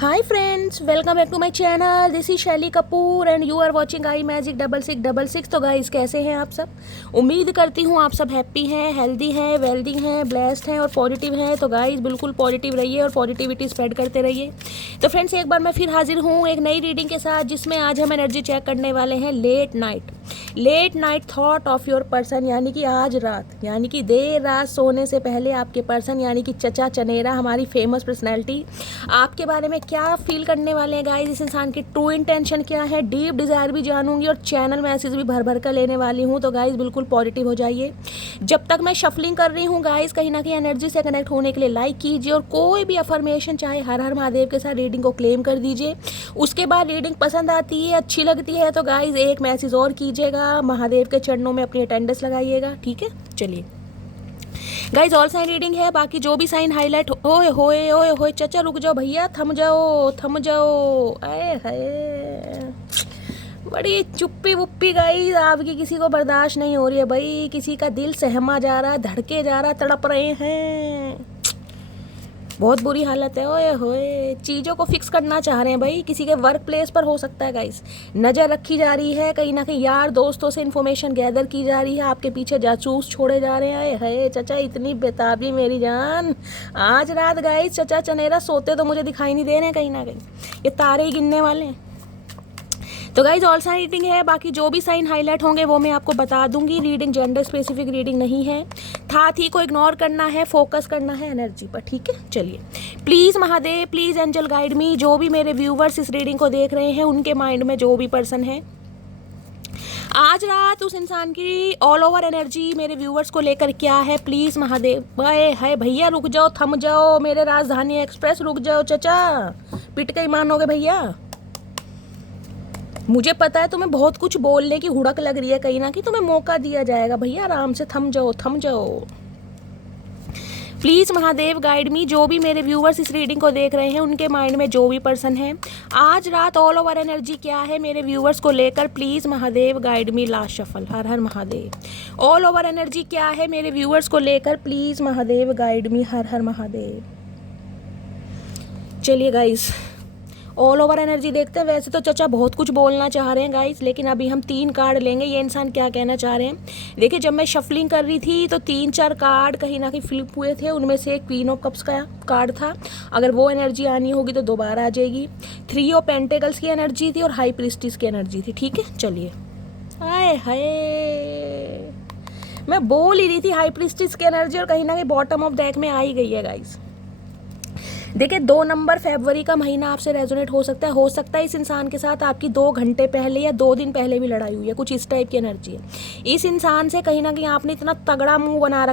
Hi friends, welcome back to my channel. This is Shaili Kapoor and you are watching I Magic 6666। तो guys, कैसे हैं आप सब? उम्मीद करती हूँ आप सब हैप्पी हैं, हेल्दी हैं, वेल्दी हैं, ब्लेस्ड हैं और पॉजिटिव हैं। तो गाइस, बिल्कुल पॉजिटिव रहिए और पॉजिटिविटी स्प्रेड करते रहिए। तो फ्रेंड्स, एक बार मैं फिर हाजिर हूँ एक नई रीडिंग के साथ, जिसमें आज हम एनर्जी चेक करने वाले हैं late night thought of your person, यानी कि आज रात, यानी कि देर रात सोने से पहले आपके पर्सन यानी कि चचा चनेरा, हमारी फेमस पर्सनैलिटी, आपके बारे में क्या फील करने वाले हैं गाइस। इस इंसान की ट्रू इंटेंशन क्या है, डीप डिज़ायर भी जानूंगी और चैनल मैसेज भी भर भर कर लेने वाली हूँ। तो गाइस, बिल्कुल पॉजिटिव हो जाइए। जब तक मैं शफलिंग कर रही हूँ गाइस, कहीं ना कहीं एनर्जी से कनेक्ट होने के लिए लाइक कीजिए और कोई भी अफर्मेशन चाहे हर हर महादेव के साथ रीडिंग को क्लेम कर दीजिए। उसके बाद रीडिंग पसंद आती है, अच्छी लगती है तो गाइस एक मैसेज और कीजिएगा, महादेव के चरणों में अपनी अटेंडेंस लगाइएगा। ठीक है, चलिए गाइज, ऑल साइन रीडिंग है। बाकी जो भी साइन हाईलाइट ओए होए चचा रुक जाओ भैया, थम जाओ। आए हाय, बड़ी चुप्पी वुप्पी गाइज आपकी किसी को बर्दाश्त नहीं हो रही है भाई। किसी का दिल सहमा जा रहा है, धड़के जा रहा है, तड़प रहे हैं, बहुत बुरी हालत है। ओए होए, चीज़ों को फिक्स करना चाह रहे हैं भाई। किसी के वर्क प्लेस पर हो सकता है गाइस, नज़र रखी जा रही है, कहीं ना कहीं यार दोस्तों से इन्फॉर्मेशन गैदर की जा रही है, आपके पीछे जासूस छोड़े जा रहे हैं। है चचा, इतनी बेताबी मेरी जान। आज रात गाइस चचा चनेरा सोते तो मुझे दिखाई नहीं दे रहे हैं, कहीं ना कहीं ये तारे ही गिनने वाले हैं। तो गाइज, ऑल साइन रीडिंग है। बाकी जो भी साइन हाईलाइट होंगे वो मैं आपको बता दूंगी। रीडिंग जेंडर स्पेसिफिक रीडिंग नहीं है। था थी को इग्नोर करना है, फोकस करना है एनर्जी पर। ठीक है, चलिए please Mahadev, please angel guide me. जो भी मेरे व्यूवर्स इस रीडिंग को देख रहे हैं, उनके माइंड में जो भी पर्सन है आज रात, उस इंसान की ऑल ओवर एनर्जी मेरे व्यूवर्स को लेकर क्या है, प्लीज़ महादेव। भाई है भैया, रुक जाओ, थम जाओ मेरे राजधानी एक्सप्रेस, रुक जाओ चचा, पिट के ही मानोगे भैया। मुझे पता है तुम्हें बहुत कुछ बोलने की हुड़क लग रही है, कहीं ना कहीं तुम्हें मौका दिया जाएगा भैया, आराम से थम जाओ। प्लीज़ महादेव गाइड मी। जो भी मेरे व्यूवर्स इस रीडिंग को देख रहे हैं, उनके माइंड में जो भी पर्सन है आज रात, ऑल ओवर एनर्जी क्या है मेरे व्यूवर्स को लेकर, please Mahadev guide me. Last shuffle, her her Mahadev. All over energy क्या है मेरे व्यूवर्स को लेकर, प्लीज़ महादेव गाइड मी, हर हर महादेव। चलिए गाइस, ऑल ओवर एनर्जी देखते हैं। वैसे तो चचा बहुत कुछ बोलना चाह रहे हैं गाइस, लेकिन अभी हम 3 कार्ड लेंगे, ये इंसान क्या कहना चाह रहे हैं। देखिए, जब मैं शफलिंग कर रही थी तो 3-4 कार्ड कहीं ना कहीं फ्लिप हुए थे। उनमें से एक क्वीन ऑफ कप्स का कार्ड था, अगर वो एनर्जी आनी होगी तो दोबारा आ जाएगी। 3 ऑफ पेंटेकल्स की एनर्जी थी और हाई प्रीस्टिस की एनर्जी थी। ठीक है, चलिए। हाय हाय, मैं बोल ही रही थी हाई प्रीस्टिस की एनर्जी, और कहीं ना कहीं बॉटम ऑफ डेक में आ ही गई है गाइस। देखिए, 2 नंबर फरवरी का महीना आपसे रेजोनेट हो सकता है इस इंसान के साथ आपकी 2 घंटे पहले या 2 दिन पहले भी लड़ाई हुई है, कुछ इस टाइप की एनर्जी है। इस इंसान से कहीं ना कहीं आपने इतना तगड़ा मुंह बना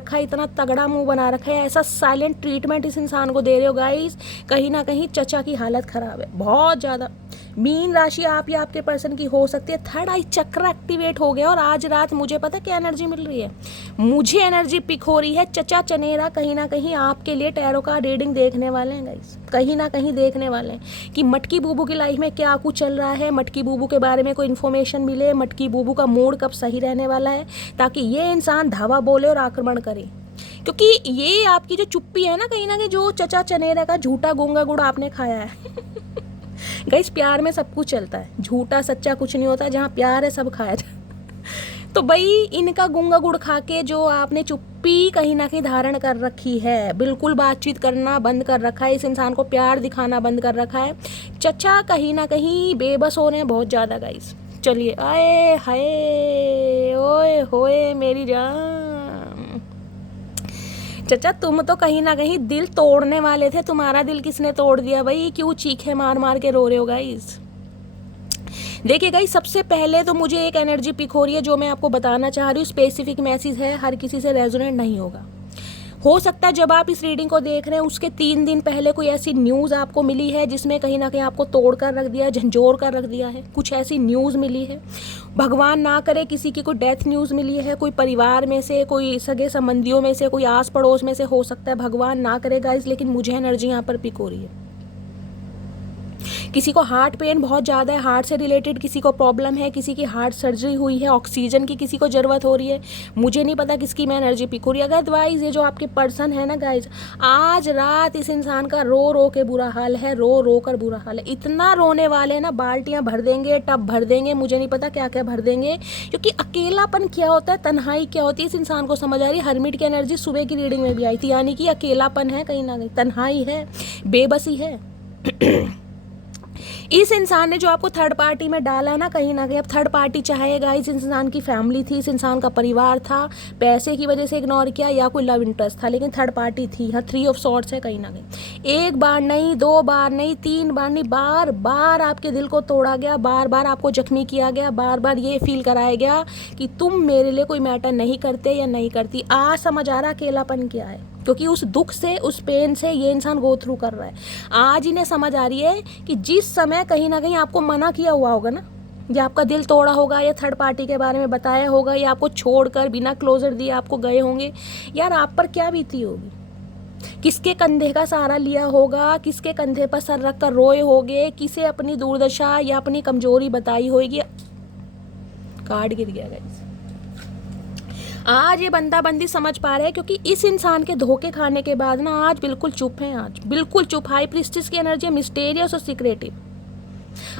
रखा है, ऐसा साइलेंट ट्रीटमेंट इस इंसान को दे रहे हो गाइस, कहीं ना कहीं चचा की हालत खराब है बहुत ज़्यादा। मीन राशि आप या आपके पर्सन की हो सकती है, थर्ड आई चक्र एक्टिवेट हो गया और आज रात मुझे पता क्या एनर्जी मिल रही है, मुझे एनर्जी पिक हो रही है। चचा चनेरा कहीं ना कहीं आपके लिए टैरो का रीडिंग देखने वाले हैं गाइस, कहीं ना कहीं देखने वाले हैं कि मटकी बूबू की लाइफ में क्या कुछ चल रहा है, मटकी बूबू के बारे में कोई इन्फॉर्मेशन मिले, मटकी बूबू का मूड कब सही रहने वाला है, ताकि ये इंसान धावा बोले और आक्रमण करे। क्योंकि ये आपकी जो चुप्पी है ना, कहीं ना कहीं जो चचा चनेरा का झूठा गूंगा गुड़ आपने खाया है गाइस, प्यार में सब कुछ चलता है, झूठा सच्चा कुछ नहीं होता, जहाँ प्यार है सब खाया जाता। तो भाई, इनका गूंगा गुड़ खा के जो आपने चुप्पी कहीं ना कहीं धारण कर रखी है, बिल्कुल बातचीत करना बंद कर रखा है, इस इंसान को प्यार दिखाना बंद कर रखा है, चचा कहीं ना कहीं बेबस हो रहे हैं बहुत ज़्यादा गाइस। चलिए, आए हाय, ओए होए मेरी जान। चचा, तुम तो कहीं ना कहीं दिल तोड़ने वाले थे, तुम्हारा दिल किसने तोड़ दिया भाई? क्यों चीखे मार मार के रो रहे हो गाइस? देखिए गाइस, सबसे पहले तो मुझे एक एनर्जी पिक हो रही है, जो मैं आपको बताना चाह रही हूँ। स्पेसिफिक मैसेज है, हर किसी से रेजोनेट नहीं होगा। हो सकता है जब आप इस रीडिंग को देख रहे हैं उसके 3 दिन पहले कोई ऐसी न्यूज़ आपको मिली है जिसमें कहीं ना कहीं आपको तोड़ कर रख दिया, झंझोर कर रख दिया है, कुछ ऐसी न्यूज़ मिली है। भगवान ना करे किसी की कोई डेथ न्यूज़ मिली है, कोई परिवार में से, कोई सगे संबंधियों में से, कोई आस पड़ोस में से हो सकता है, भगवान ना करे गाइस, लेकिन मुझे एनर्जी यहाँ पर पिक हो रही है किसी को हार्ट पेन बहुत ज़्यादा है, हार्ट से रिलेटेड किसी को प्रॉब्लम है, किसी की हार्ट सर्जरी हुई है, ऑक्सीजन की किसी को ज़रूरत हो रही है, मुझे नहीं पता किसकी मैं एनर्जी पिक हो रही है। अदरवाइज ये जो आपके पर्सन है ना गाइज, आज रात इस इंसान का रो रो के बुरा हाल है, रो रो कर बुरा हाल है। इतना रोने वाले हैं ना, बाल्टियाँ भर देंगे, टब भर देंगे, मुझे नहीं पता क्या क्या भर देंगे। क्योंकि अकेलापन क्या होता है, तन्हाई क्या होती है, इस इंसान को समझ आ रही है। हरमिट की एनर्जी सुबह की रीडिंग में भी आई थी, यानी कि अकेलापन है, कहीं ना कहीं तन्हाई है, बेबसी है। इस इंसान ने जो आपको थर्ड पार्टी में डाला है ना कहीं, अब थर्ड पार्टी चाहेगा, इस इंसान की फैमिली थी, इस इंसान का परिवार था, पैसे की वजह से इग्नोर किया या कोई लव इंटरेस्ट था, लेकिन थर्ड पार्टी थी। हाँ, 3 ऑफ सॉर्ड्स है कहीं ना कहीं। एक बार नहीं, 2 बार नहीं, 3 बार नहीं, बार बार आपके दिल को तोड़ा गया, बार बार आपको जख्मी किया गया, बार बार ये फील कराया गया कि तुम मेरे लिए कोई मैटर नहीं करते या नहीं करती। आज समझ आ रहा अकेलापन क्या है, क्योंकि उस दुख से, उस पेन से ये इंसान गो थ्रू कर रहा है। आज इन्हें समझ आ रही है कि जिस समय कहीं ना कहीं आपको मना किया हुआ होगा ना, या आपका दिल तोड़ा होगा, या थर्ड पार्टी के बारे में बताया होगा, या आपको छोड़कर बिना क्लोजर दिए आपको गए होंगे, यार आप पर क्या बीती होगी, किसके कंधे का सहारा लिया होगा, किसके कंधे पर सर रख कर रोए होगे, किसे अपनी दुर्दशा या अपनी कमजोरी बताई होगी। कार्ड गिर गया गाइस। आज ये बंदा बंदी समझ पा रहे हैं, क्योंकि इस इंसान के धोखे खाने के बाद ना आज बिल्कुल चुप हैं, आज बिल्कुल चुप। हाई प्रीस्टेस की एनर्जी मिस्टीरियस और सीक्रेटिव,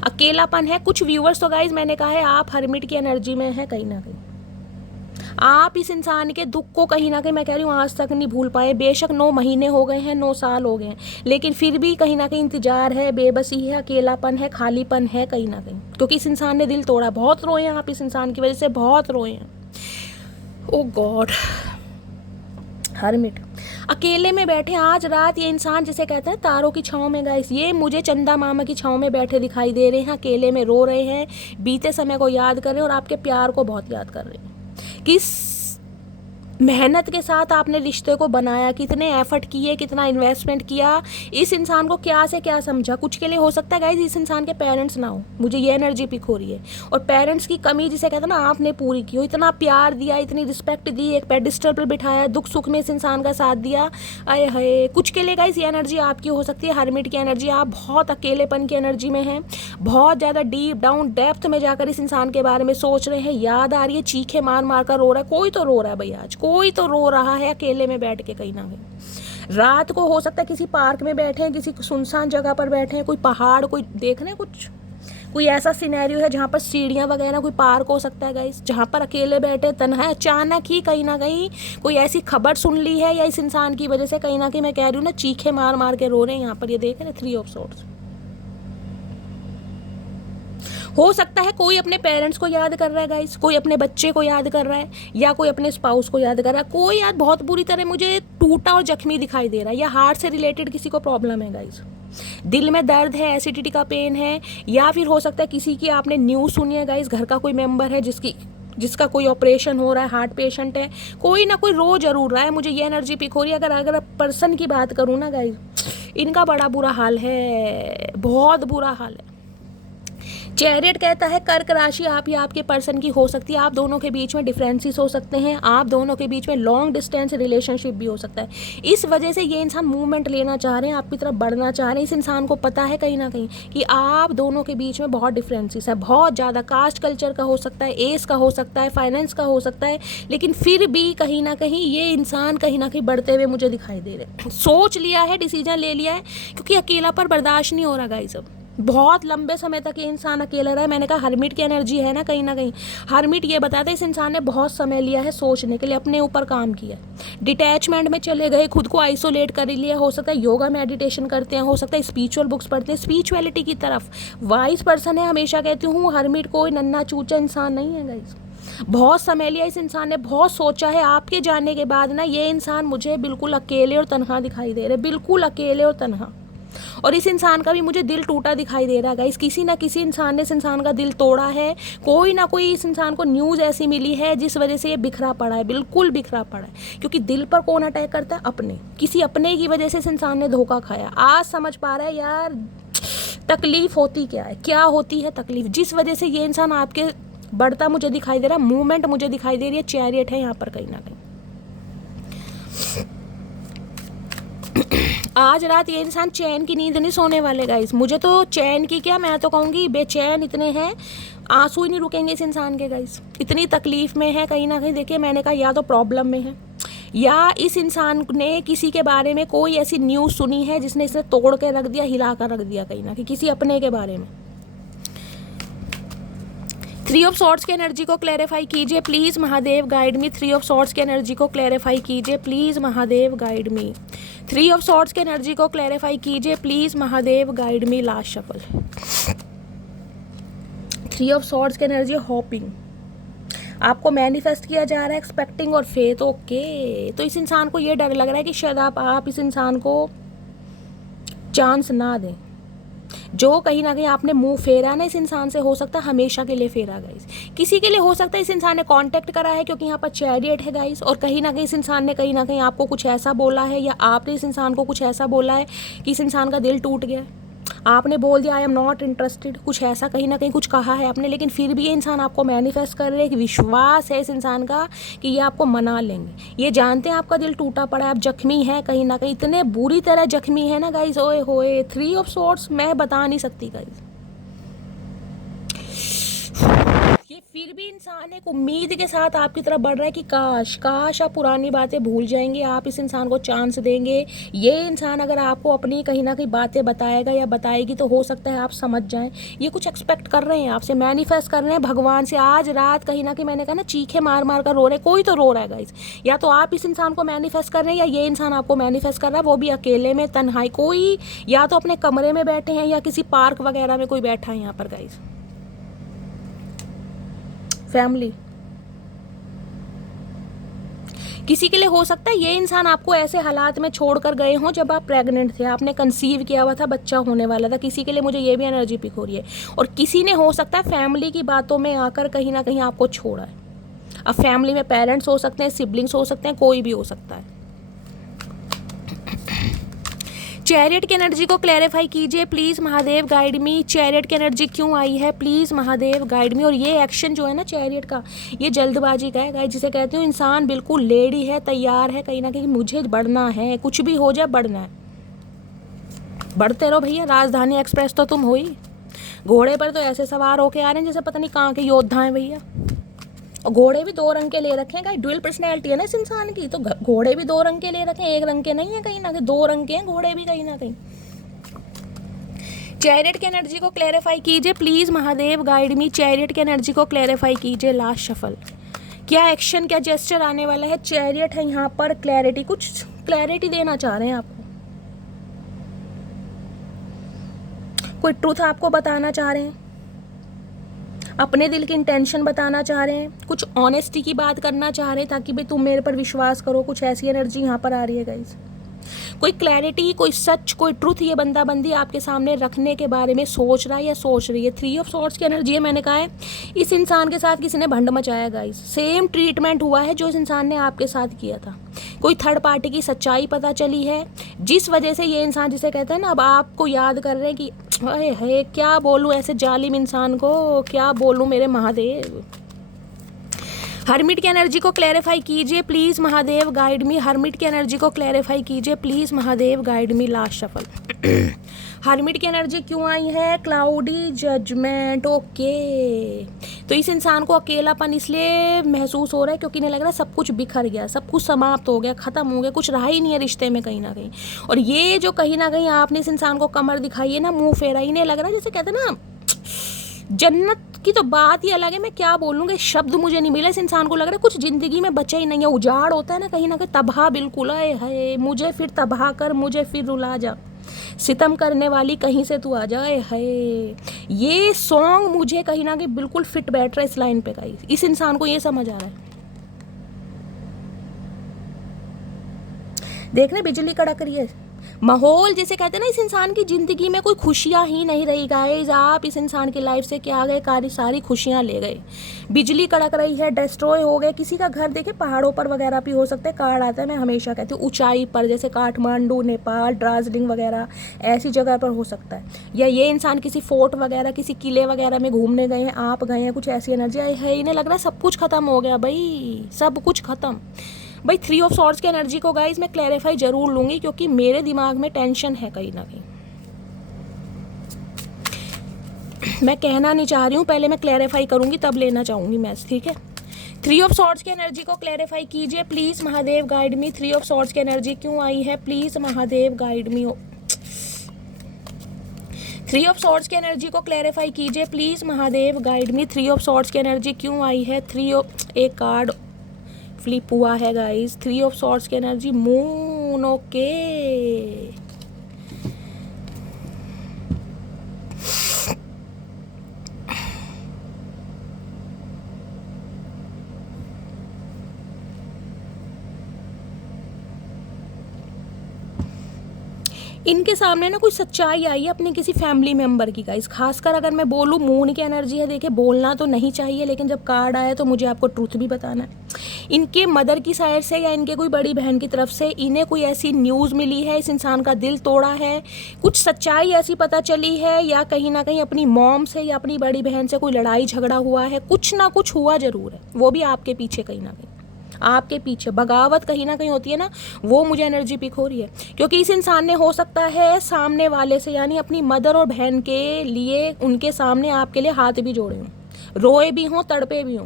अकेलापन है। कुछ व्यूअर्स तो गाइज मैंने कहा है आप हरमिट की एनर्जी में है कहीं ना कहीं। आप इस इंसान के दुख को कहीं ना कहीं, मैं कह रही हूँ, आज तक नहीं भूल पाए। बेशक 9 महीने हो गए हैं, 9 साल हो गए हैं, लेकिन फिर भी कहीं ना कहीं इंतजार है, बेबसी है, अकेलापन है, खालीपन है कहीं ना कहीं, क्योंकि इस इंसान ने दिल तोड़ा। बहुत रोए हैं आप इस इंसान की वजह से, बहुत रोए हैं। ओ गॉड, हरमिट अकेले में बैठे आज रात ये इंसान, जिसे कहते हैं तारों की छांव में गाइस, ये मुझे चंदा मामा की छांव में बैठे दिखाई दे रहे हैं, अकेले में रो रहे हैं, बीते समय को याद कर रहे हैं और आपके प्यार को बहुत याद कर रहे हैं। किस मेहनत के साथ आपने रिश्ते को बनाया, कितने एफर्ट किए, कितना इन्वेस्टमेंट किया, इस इंसान को क्या से क्या समझा। कुछ के लिए हो सकता है गाइज इस इंसान के पेरेंट्स ना हो, मुझे ये एनर्जी पिक हो रही है, और पेरेंट्स की कमी जिसे कहते हैं ना आपने पूरी की हो। इतना प्यार दिया, इतनी रिस्पेक्ट दी, एक पेडिस्टल पर बिठाया, दुख सुख में इस इंसान का साथ दिया। अरे है, कुछ के लिए गाइज ये एनर्जी आपकी हो सकती है। हरमिट की एनर्जी, आप बहुत अकेलेपन की एनर्जी में हैं, बहुत ज़्यादा डीप डाउन डेप्थ में जाकर इस इंसान के बारे में सोच रहे हैं, याद आ रही है, चीखे मार मार कर रो रहा है। कोई तो रो रहा है भाई, आज कोई तो रो रहा है अकेले में बैठ के कहीं ना कहीं। रात को हो सकता है किसी पार्क में बैठे हैं, किसी सुनसान जगह पर बैठे हैं, कोई पहाड़, कोई देख रहे हैं, कुछ कोई ऐसा सिनेरियो है जहाँ पर सीढ़ियाँ वगैरह, कोई पार्क हो सकता है गाइस, जहाँ पर अकेले बैठे तन्हा, अचानक ही कहीं ना कहीं कोई ऐसी खबर सुन ली है, या इस इंसान की वजह से कहीं ना कहीं, मैं कह रही हूँ ना, चीखे मार मार के रो रहे हैं। यहाँ पर ये देख रहे हैं 3 ऑफ सॉर्ड्स। हो सकता है कोई अपने पेरेंट्स को याद कर रहा है गाइस, कोई अपने बच्चे को याद कर रहा है, या कोई अपने स्पाउस को याद कर रहा है। कोई यार बहुत बुरी तरह मुझे टूटा और जख्मी दिखाई दे रहा है, या हार्ट से रिलेटेड किसी को प्रॉब्लम है गाइस, दिल में दर्द है, एसिडिटी का पेन है, या फिर हो सकता है किसी की आपने न्यूज़ सुनी है गाइस, घर का कोई मेंबर है जिसका कोई ऑपरेशन हो रहा है, हार्ट पेशेंट है, कोई ना कोई रो जरूर रहा है। मुझे ये एनर्जी पिक हो रही है। अगर पर्सन की बात करूँ ना गाइस, इनका बड़ा बुरा हाल है, बहुत बुरा हाल है। चैरियट कहता है कर्क राशि आप या आपके पर्सन की हो सकती है, आप दोनों के बीच में डिफरेंसेस हो सकते हैं, आप दोनों के बीच में लॉन्ग डिस्टेंस रिलेशनशिप भी हो सकता है। इस वजह से ये इंसान मूवमेंट लेना चाह रहे हैं, आपकी तरफ बढ़ना चाह रहे हैं। इस इंसान को पता है कहीं ना कहीं कि आप दोनों के बीच में बहुत डिफरेंसेस है, बहुत ज़्यादा। कास्ट कल्चर का हो सकता है, एज का हो सकता है, फाइनेंस का हो सकता है, लेकिन फिर भी कहीं ना कहीं ये इंसान कहीं ना कहीं बढ़ते हुए मुझे दिखाई दे रहे हैं। सोच लिया है, डिसीजन ले लिया है, क्योंकि अकेला पर बर्दाश्त नहीं हो रहा गाइस। अब बहुत लंबे समय तक ये इंसान अकेला रहा है। मैंने कहा हरमिट की एनर्जी है ना कहीं ना कहीं। हरमिट ये बताते हैं इस इंसान ने बहुत समय लिया है सोचने के लिए, अपने ऊपर काम किया, डिटैचमेंट में चले गए, खुद को आइसोलेट कर लिया। हो सकता है योगा मेडिटेशन करते हैं, हो सकता है स्पिरिचुअल बुक्स पढ़ते हैं, स्पिरिचुअलिटी की तरफ वाइज पर्सन है। हमेशा कहती हूँ हरमिट कोई नन्ना चूचा इंसान नहीं है गाइस। बहुत समय लिया इस इंसान ने, बहुत सोचा है। आपके जाने के बाद ना ये इंसान मुझे बिल्कुल अकेले और तनहा दिखाई दे रहे, बिल्कुल अकेले और तनहा। और इस इंसान का भी मुझे दिल टूटा दिखाई दे रहा है गाइस। किसी ना किसी इंसान ने इस इंसान का दिल तोड़ा है, कोई ना कोई इस इंसान को न्यूज़ ऐसी मिली है जिस वजह से ये बिखरा पड़ा है, बिल्कुल बिखरा पड़ा है। क्योंकि दिल पर कौन अटैक करता है? अपने, किसी अपने की वजह से इस इंसान ने धोखा खाया। आज समझ पा रहा है यार तकलीफ होती क्या है, क्या होती है तकलीफ, जिस वजह से ये इंसान आपके बढ़ता मुझे दिखाई दे रहा है, मूवमेंट मुझे दिखाई दे रही है। चैरियट है यहाँ पर कहीं ना कहीं। आज रात ये इंसान चैन की नींद नहीं सोने वाले गाइस। मुझे तो चैन की क्या, मैं तो कहूँगी बेचैन इतने हैं, आंसू ही नहीं रुकेंगे इस इंसान के गाइस। इतनी तकलीफ़ में है कहीं ना कहीं। देखिए मैंने कहा या तो प्रॉब्लम में है, या इस इंसान ने किसी के बारे में कोई ऐसी न्यूज़ सुनी है जिसने इसे तोड़ के रख दिया, हिला कर रख दिया कहीं ना कहीं, किसी अपने के बारे में। 3 ऑफ सॉर्ड्स की एनर्जी को क्लैरिफाई कीजिए please Mahadev, guide me. 3 of swords की एनर्जी को क्लैरिफाई कीजिए please Mahadev, guide me. 3 of swords की एनर्जी को क्लैरिफाई कीजिए please Mahadev, guide me. Last shuffle. 3 of swords की एनर्जी होपिंग, आपको मैनिफेस्ट किया जा रहा है, एक्सपेक्टिंग और फेथ। ओके, तो इस इंसान को ये डर लग रहा है कि शायद आप इस इंसान को चांस ना दें। जो कहीं ना कहीं आपने मुंह फेरा ना इस इंसान से, हो सकता है हमेशा के लिए फेरा गाइस। किसी के लिए हो सकता है इस इंसान ने कांटेक्ट करा है, क्योंकि यहाँ पर चैरियट है गाइस, और कहीं ना कहीं इस इंसान ने कहीं ना कहीं आपको कुछ ऐसा बोला है, या आपने इस इंसान को कुछ ऐसा बोला है कि इस इंसान का दिल टूट गया। आपने बोल दिया आई एम नॉट इंटरेस्टेड, कुछ ऐसा कहीं ना कहीं कुछ कहा है आपने, लेकिन फिर भी ये इंसान आपको मैनिफेस्ट कर रहे हैं कि विश्वास है इस इंसान का कि ये आपको मना लेंगे। ये जानते हैं आपका दिल टूटा पड़ा है, आप जख्मी हैं कहीं ना कहीं, इतने बुरी तरह जख्मी है ना गाइस। ओए होए, 3 ऑफ सॉर्ड्स मैं बता नहीं सकती गाइस। ये फिर भी इंसान एक उम्मीद के साथ आपकी तरफ बढ़ रहा है कि काश आप पुरानी बातें भूल जाएंगे, आप इस इंसान को चांस देंगे। ये इंसान अगर आपको अपनी कहीं ना कहीं बातें बताएगा या बताएगी तो हो सकता है आप समझ जाएं। ये कुछ एक्सपेक्ट कर रहे हैं आपसे, मैनिफेस्ट कर रहे हैं भगवान से। आज रात कहीं ना कहीं मैंने कहा ना, चीखे मार मार कर रो रहे हैं, कोई तो रो रहा है गाइस। या तो आप इस इंसान को मैनिफेस्ट कर रहे हैं, या ये इंसान आपको मैनिफेस्ट कर रहा है, वो भी अकेले में, तन्हाई। कोई या तो अपने कमरे में बैठे हैं या किसी पार्क वगैरह में कोई बैठा है यहाँ पर गाइस। फैमिली किसी के लिए हो सकता है ये इंसान आपको ऐसे हालात में छोड़कर गए हों जब आप प्रेग्नेंट थे, आपने कंसीव किया हुआ था, बच्चा होने वाला था। किसी के लिए मुझे ये भी एनर्जी पिक हो रही है। और किसी ने हो सकता है फैमिली की बातों में आकर कहीं ना कहीं आपको छोड़ा है। अब फैमिली में पेरेंट्स हो सकते हैं, सिबलिंग्स हो सकते हैं, कोई भी हो सकता है। चैरियट की एनर्जी को क्लैरिफाई कीजिए please Mahadev, guide me. Chariot की एनर्जी क्यों आई है प्लीज़ महादेव, गाइड मी। और ये एक्शन जो है ना चैरियट का, ये जल्दबाजी का है गाइस। जिसे कहती हूँ इंसान बिल्कुल लेडी है, तैयार है कहीं ना कहीं, मुझे बढ़ना है, कुछ भी हो जाए बढ़ना है। बढ़ते रहो भैया, राजधानी एक्सप्रेस तो तुम हो ही। घोड़े पर तो ऐसे सवार होके आ रहे हैं जैसे पता नहीं कहाँ के योद्धा हैं भैया। और घोड़े भी 2 रंग के ले रखे हैं गाइस, ड्यूअल पर्सनैलिटी है ना इस इंसान की, तो घोड़े भी 2 रंग के ले रखे हैं, 1 रंग के नहीं है कहीं ना कहीं, 2 रंग के हैं घोड़े भी कहीं ना कहीं। चैरियट की एनर्जी को क्लैरिफाई कीजिए please Mahadev, guide me. Chariot की एनर्जी को क्लैरिफाई कीजिए। लास्ट शफल, क्या एक्शन, क्या जेस्चर आने वाला है। चैरियट है यहाँ पर, क्लैरिटी, कुछ क्लैरिटी देना चाह रहे हैं आपको, कोई ट्रूथ आपको बताना चाह रहे हैं, अपने दिल की इंटेंशन बताना चाह रहे हैं, कुछ ऑनेस्टी की बात करना चाह रहे हैं ताकि भाई तुम मेरे पर विश्वास करो। कुछ ऐसी एनर्जी यहाँ पर आ रही है गाइस। कोई क्लैरिटी, कोई सच, कोई ट्रूथ ये बंदा बंदी आपके सामने रखने के बारे में सोच रहा है या सोच रही है। 3 ऑफ सॉर्ड्स की एनर्जी है, मैंने कहा है इस इंसान के साथ किसी ने भंड मचाया गाइस। सेम ट्रीटमेंट हुआ है जो इस इंसान ने आपके साथ किया था। कोई थर्ड पार्टी की सच्चाई पता चली है, जिस वजह से ये इंसान, जिसे कहते हैं ना, अब आपको याद कर रहे हैं कि अरे है क्या बोलूँ ऐसे जालिम इंसान को, क्या बोलूँ मेरे महादेव। हर्मिट की एनर्जी को क्लैरिफाई कीजिए please Mahadev, guide me. Hermit की एनर्जी को क्लैरिफाई कीजिए please Mahadev, guide me. Last shuffle. Hermit की एनर्जी क्यों आई है, क्लाउडी जजमेंट। ओके, तो इस इंसान को अकेलापन इसलिए महसूस हो रहा है क्योंकि इन्हें लग रहा है सब कुछ बिखर गया, सब कुछ समाप्त हो गया, ख़त्म हो गया, कुछ रहा ही नहीं है रिश्ते में कहीं ना कहीं। और ये जो कहीं ना कहीं आपने इस इंसान को कमर दिखाई है ना, मुंह फेरा, इन्हें लग रहा है जैसे कहते हैं ना, जन्नत की तो बात ही अलग है, मैं क्या बोलूँगी, शब्द मुझे नहीं मिला। इस इंसान को लग रहा है कुछ ज़िंदगी में बचा ही नहीं है, उजाड़ होता है ना कहीं तबाह बिल्कुल है। मुझे फिर तबाह कर, मुझे फिर रुला जा, सितम करने वाली कहीं से तू आ जाए है। ये सॉन्ग मुझे कहीं ना कहीं बिल्कुल फिट बैठ रहा है इस लाइन पे गाइस। इस इंसान को ये समझ आ रहा है। देख रहे बिजली कड़क रही है, माहौल जिसे कहते हैं ना, इस इंसान की ज़िंदगी में कोई खुशियाँ ही नहीं रही गाइस। आप इस इंसान की लाइफ से क्या गए, सारी खुशियाँ ले गए। बिजली कड़क रही है, डिस्ट्रॉय हो गए। किसी का घर देखे पहाड़ों पर वगैरह भी हो सकता है, कार्ड आता है, मैं हमेशा कहती हूँ ऊंचाई पर, जैसे काठमांडू, नेपाल, दार्जिलिंग वगैरह ऐसी जगह पर हो सकता है। या ये इंसान किसी फोर्ट वगैरह, किसी किले वगैरह में घूमने गए हैं, आप गए हैं, कुछ ऐसी एनर्जी है। इन्हें लग रहा है सब कुछ ख़त्म हो गया भाई, सब कुछ ख़त्म, भाई 3 ऑफ सॉर्ड्स की एनर्जी को गाइज मैं क्लैरिफाई जरूर लूंगी, क्योंकि मेरे दिमाग में टेंशन है कहीं ना कहीं। मैं कहना नहीं चाह रही हूँ, पहले मैं क्लैरिफाई करूंगी तब लेना चाहूंगी मैच, ठीक है। 3 ऑफ सॉर्ड्स की एनर्जी को क्लैरिफाई कीजिए please Mahadev, guide me. 3 of swords की एनर्जी क्यों आई है, please Mahadev guide me. 3 of swords की एनर्जी को क्लैरिफाई कीजिए please Mahadev, guide me. 3 of swords की एनर्जी क्यों आई है। 3 ऑफ, एक कार्ड फ्लिप हुआ है गाइस। 3 ऑफ सॉर्ड्स की एनर्जी, मून, ओके। इनके सामने ना कोई सच्चाई आई है अपने किसी फैमिली मेंबर की गाइस। खासकर अगर मैं बोलूँ मून की एनर्जी है, देखिए बोलना तो नहीं चाहिए, लेकिन जब कार्ड आया तो मुझे आपको ट्रूथ भी बताना है। इनके मदर की साइड से या इनके कोई बड़ी बहन की तरफ से इन्हें कोई ऐसी न्यूज़ मिली है, इस इंसान का दिल तोड़ा है, कुछ सच्चाई ऐसी पता चली है, या कहीं ना कहीं अपनी मॉम से या अपनी बड़ी बहन से कोई लड़ाई झगड़ा हुआ है, कुछ ना कुछ हुआ जरूर है, वो भी आपके पीछे कहीं ना कहीं, आपके पीछे बगावत कहीं ना कहीं होती है ना, वो मुझे एनर्जी पिक हो रही है। क्योंकि इस इंसान ने हो सकता है सामने वाले से, यानी अपनी मदर और बहन के लिए, उनके सामने आपके लिए हाथ भी जोड़े हों, रोए भी हों, तड़पे भी हों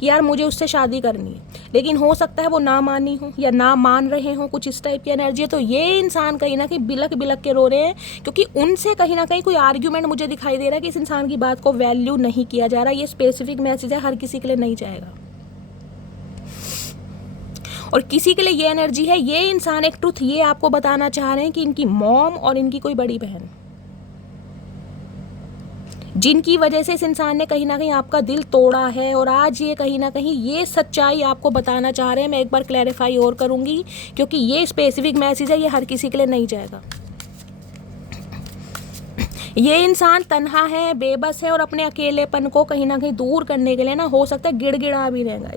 कि यार मुझे उससे शादी करनी है, लेकिन हो सकता है वो ना मानी हो या ना मान रहे हो, कुछ इस टाइप की एनर्जी है। तो ये इंसान कहीं ना कहीं बिलक बिलक के रो रहे हैं, क्योंकि उनसे कहीं ना कहीं कोई आर्ग्यूमेंट मुझे दिखाई दे रहा है कि इस इंसान की बात को वैल्यू नहीं किया जा रहा। ये स्पेसिफिक मैसेज है, हर किसी के लिए नहीं जाएगा, और किसी के लिए ये एनर्जी है। ये इंसान एक ट्रुथ ये आपको बताना चाह रहे हैं कि इनकी मॉम और इनकी कोई बड़ी बहन, जिनकी वजह से इस इंसान ने कहीं ना कहीं आपका दिल तोड़ा है, और आज ये कहीं ना कहीं ये सच्चाई आपको बताना चाह रहे हैं। मैं एक बार क्लैरिफाई और करूंगी, क्योंकि ये स्पेसिफिक मैसेज है, ये हर किसी के लिए नहीं जाएगा। ये इंसान तन्हा है, बेबस है, और अपने अकेलेपन को कहीं ना कहीं दूर करने के लिए ना हो सकता है गिड़गिड़ा भी रहेगा।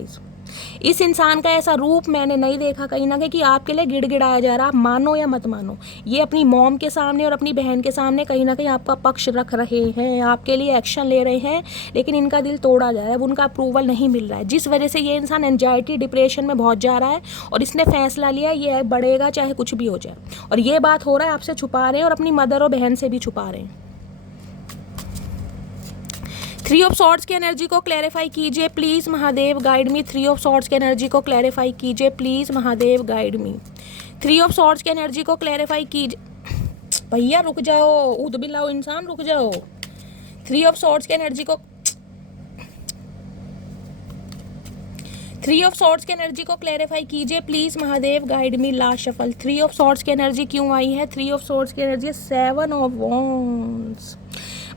इस इंसान का ऐसा रूप मैंने नहीं देखा कहीं ना कहीं कि आपके लिए गिड़गिड़ाया जा रहा, मानो या मत मानो। ये अपनी मॉम के सामने और अपनी बहन के सामने कहीं ना कहीं आपका पक्ष रख रहे हैं, आपके लिए एक्शन ले रहे हैं, लेकिन इनका दिल तोड़ा जा रहा है, उनका अप्रूवल नहीं मिल रहा है, जिस वजह से ये इंसान एंजाइटी डिप्रेशन में बहुत जा रहा है। और इसने फैसला लिया ये बढ़ेगा चाहे कुछ भी हो जाए, और ये बात हो रहा है आपसे छुपा रहे हैं, और अपनी मदर और बहन से भी छुपा रहे हैं। 3 ऑफ सॉर्ड्स की एनर्जी को क्लैरिफाई कीजिए please Mahadev, guide me. 3 of swords की एनर्जी को क्लैरिफाई कीजिए please Mahadev, guide me. 3 of swords की एनर्जी को क्लैरिफाई कीजिए। भैया रुक जाओ, ऊद बिलाओ इंसान, रुक जाओ। 3 ऑफ सॉर्ड्स की एनर्जी को 3 ऑफ सॉर्ड्स की एनर्जी को क्लैरिफाई कीजिए please Mahadev, guide me. Last shuffle. 3 of swords की एनर्जी क्यों आई है। 3 ऑफ सॉर्ड्स की एनर्जी 7 ऑफ वॉन्ड्स।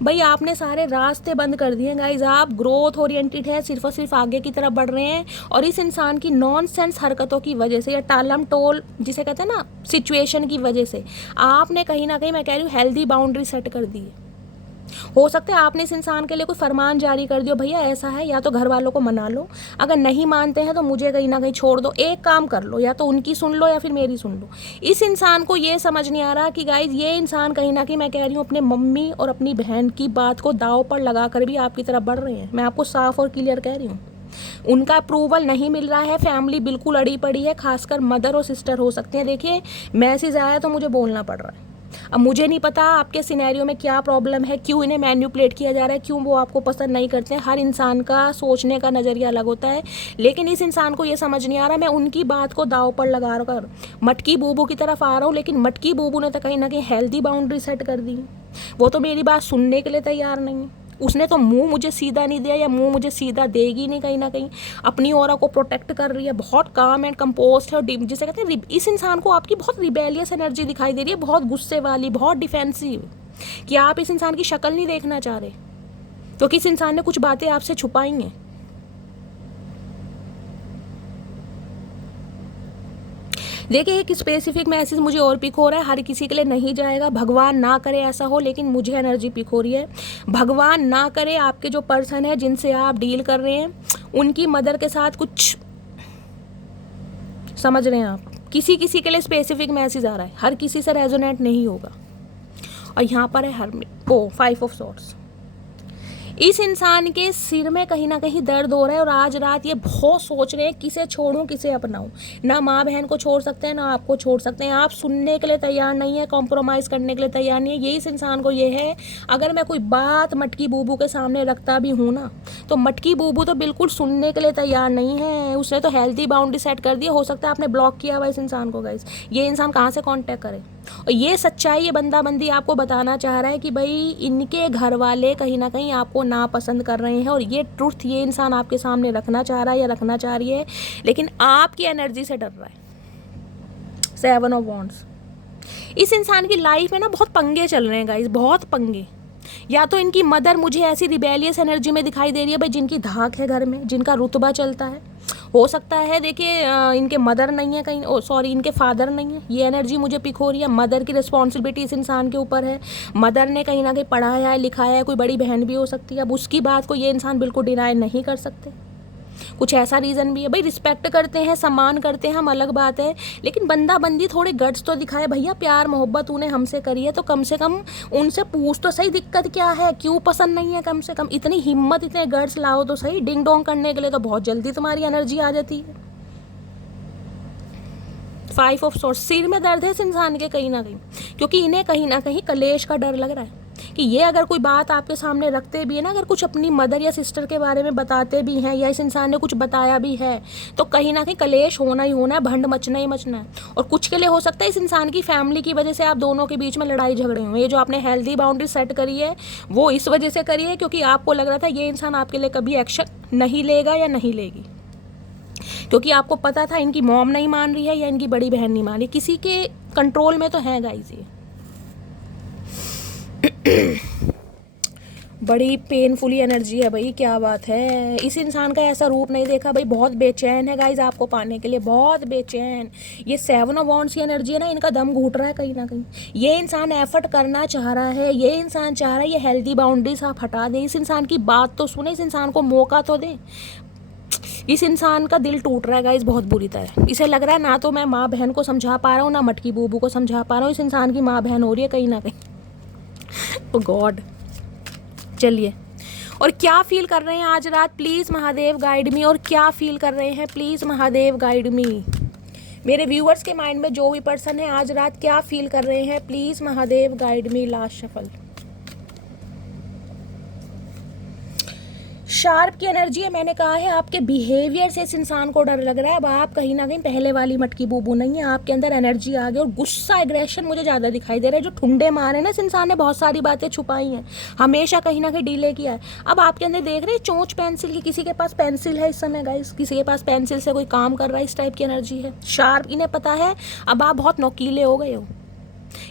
भाई आपने सारे रास्ते बंद कर दिए गाइज, आप ग्रोथ ओरिएंटेड है, सिर्फ और सिर्फ आगे की तरफ बढ़ रहे हैं, और इस इंसान की नॉनसेंस हरकतों की वजह से या टालम टोल जिसे कहते हैं ना सिचुएशन की वजह से आपने कहीं ना कहीं, मैं कह रही हूँ, हेल्दी बाउंड्री सेट कर दी है। हो सकता है आपने इस इंसान के लिए कोई फरमान जारी कर दिया, भैया ऐसा है, या तो घर वालों को मना लो, अगर नहीं मानते हैं तो मुझे कहीं ना कहीं छोड़ दो, एक काम कर लो, या तो उनकी सुन लो या फिर मेरी सुन लो। इस इंसान को ये समझ नहीं आ रहा कि गाइज ये इंसान कहीं ना कहीं, मैं कह रही हूँ, अपने मम्मी और अपनी बहन की बात को दाव पर लगा कर भी आपकी तरफ बढ़ रहे हैं। मैं आपको साफ और क्लियर कह रही हूँ, उनका अप्रूवल नहीं मिल रहा है, फैमिली बिल्कुल अड़ी पड़ी है, खासकर मदर और सिस्टर हो सकते हैं। देखिए मैसेज आया तो मुझे बोलना पड़ रहा है। अब मुझे नहीं पता आपके सिनेरियो में क्या प्रॉब्लम है, क्यों इन्हें मैन्युपुलेट किया जा रहा है, क्यों वो आपको पसंद नहीं करते हैं। हर इंसान का सोचने का नज़रिया अलग होता है, लेकिन इस इंसान को ये समझ नहीं आ रहा। मैं उनकी बात को दाव पर लगा कर मटकी बूबू की तरफ आ रहा हूँ, लेकिन मटकी बूबू ने तो कहीं ना कहीं हेल्दी बाउंड्री सेट कर दी। वो तो मेरी बात सुनने के लिए तैयार नहीं, उसने तो मुंह मुझे सीधा नहीं दिया, या मुंह मुझे सीधा देगी नहीं, कहीं ना कहीं अपनी ऑरा को प्रोटेक्ट कर रही है, बहुत काम एंड कंपोस्ट है। और जिसे कहते हैं, इस इंसान को आपकी बहुत रिबेलियस एनर्जी दिखाई दे रही है, बहुत गुस्से वाली, बहुत डिफेंसिव, कि आप इस इंसान की शक्ल नहीं देखना चाह रहे, क्योंकि इस इंसान ने कुछ बातें आपसे छुपाई हैं। देखिए एक स्पेसिफिक मैसेज मुझे और पिक हो रहा है, हर किसी के लिए नहीं जाएगा, भगवान ना करे ऐसा हो, लेकिन मुझे एनर्जी पिक हो रही है। भगवान ना करे आपके जो पर्सन है जिनसे आप डील कर रहे हैं, उनकी मदर के साथ कुछ, समझ रहे हैं आप, किसी किसी के लिए स्पेसिफिक मैसेज आ रहा है, हर किसी से रेजोनेट नहीं होगा। और यहाँ पर है 5 ऑफ सॉर्ड्स। इस इंसान के सिर में कहीं ना कहीं दर्द हो रहा है और आज रात ये बहुत सोच रहे हैं किसे छोड़ूं किसे अपनाऊं। ना माँ बहन को छोड़ सकते हैं, ना आपको छोड़ सकते हैं। आप सुनने के लिए तैयार नहीं है, कॉम्प्रोमाइज़ करने के लिए तैयार नहीं है। ये इस इंसान को ये है, अगर मैं कोई बात मटकी बूबू के सामने रखता भी हूँ ना, तो मटकी बूबू तो बिल्कुल सुनने के लिए तैयार नहीं है। उसने तो हेल्दी बाउंड्री सेट कर दी। हो सकता है आपने ब्लॉक किया हुआ इस इंसान को गाइस। ये इंसान कहाँ से कॉन्टैक्ट करे? और ये सच्चाई, ये बंदी आपको बताना चाह रहा है कि भाई इनके घर वाले कहीं ना कहीं आपको नापसंद कर रहे हैं, और ये ट्रुथ ये इंसान आपके सामने रखना चाह रहा है या रखना चाह रही है, लेकिन आपकी एनर्जी से डर रहा है। 7 ऑफ वॉन्ड्स। इस इंसान की लाइफ में ना बहुत पंगे चल रहे हैं गाइस, बहुत पंगे। या तो इनकी मदर मुझे ऐसी रिबेलियस एनर्जी में दिखाई दे रही है भाई, जिनकी धाक है घर में, जिनका रुतबा चलता है। हो सकता है देखिए इनके मदर नहीं है कहीं, सॉरी इनके फादर नहीं है। ये एनर्जी मुझे पिक हो रही है। मदर की रिस्पॉन्सिबिलिटी इस इंसान के ऊपर है। मदर ने कहीं ना कहीं पढ़ाया है, लिखाया है। कोई बड़ी बहन भी हो सकती है। अब उसकी बात को ये इंसान बिल्कुल डिनाई नहीं कर सकते। कुछ ऐसा रीज़न भी है भाई। रिस्पेक्ट करते हैं, सम्मान करते हैं, हम अलग बात है, लेकिन बंदा बंदी थोड़े गट्स तो दिखाए। भैया प्यार मोहब्बत तूने हमसे करी है तो कम से कम उनसे पूछ तो सही दिक्कत क्या है, क्यों पसंद नहीं है। कम से कम इतनी हिम्मत, इतने गट्स लाओ तो सही। डिंग डोंग करने के लिए तो बहुत जल्दी तुम्हारी एनर्जी आ जाती है। 5 ऑफ सॉर्ड्स। सिर में दर्द है इस इंसान के कहीं ना कहीं, क्योंकि इन्हें कहीं ना कहीं कलेश का डर लग रहा है कि ये अगर कोई बात आपके सामने रखते भी है ना, अगर कुछ अपनी मदर या सिस्टर के बारे में बताते भी हैं, या इस इंसान ने कुछ बताया भी है, तो कहीं ना कहीं कलेश होना ही होना है, भंड मचना ही मचना है। और कुछ के लिए हो सकता है इस इंसान की फैमिली की वजह से आप दोनों के बीच में लड़ाई झगड़े हों। ये जो आपने हेल्दी बाउंड्री सेट करी है वो इस वजह से करी है क्योंकि आपको लग रहा था ये इंसान आपके लिए कभी एक्शन नहीं लेगा या नहीं लेगी, क्योंकि आपको पता था इनकी मॉम नहीं मान रही है या इनकी बड़ी बहन नहीं मान रही। किसी के कंट्रोल में तो है गाइस ये। बड़ी पेनफुली एनर्जी है भाई, क्या बात है। इस इंसान का ऐसा रूप नहीं देखा भाई, बहुत बेचैन है गाइज आपको पाने के लिए, बहुत बेचैन। ये 7 ऑफ वॉन्ड्स की एनर्जी है ना, इनका दम घुट रहा है कहीं ना कहीं। ये इंसान एफर्ट करना चाह रहा है, ये इंसान चाह रहा है ये हेल्दी बाउंड्रीज आप हटा दें। इस इंसान की बात तो सुने, इस इंसान को मौका तो दें। इस इंसान का दिल टूट रहा है गाइज बहुत बुरी तरह। इसे लग रहा है ना तो मैं माँ बहन को समझा पा रहा हूँ, ना मटकी बूबू को समझा पा रहा हूँ। इस इंसान की माँ बहन हो रही है कहीं ना कहीं। ओ गॉड। चलिए, और क्या फील कर रहे हैं आज रात, प्लीज़ महादेव गाइड मी। और क्या फील कर रहे हैं, प्लीज़ महादेव गाइड मी। मेरे व्यूअर्स के माइंड में जो भी पर्सन है आज रात क्या फील कर रहे हैं, please Mahadev guide me. Last shuffle. Sharp की एनर्जी है। मैंने कहा है आपके बिहेवियर से इस इंसान को डर लग रहा है। अब आप कहीं ना कहीं पहले वाली मटकी बूबू नहीं है, आपके अंदर एनर्जी आ गई और गुस्सा, एग्रेशन मुझे ज़्यादा दिखाई दे रहा है। जो ठुंडे मारे ना इस इंसान ने, बहुत सारी बातें छुपाई हैं, हमेशा कहीं ना कहीं डिले किया है। अब आपके अंदर देख रहे हैं चोंच पेंसिल की, किसी के पास पेंसिल है इस समय गाइस, किसी के पास पेंसिल से कोई काम कर रहा है, इस टाइप की एनर्जी है। शार्प, इन्हें पता है अब आप बहुत नौकीले हो गए हो।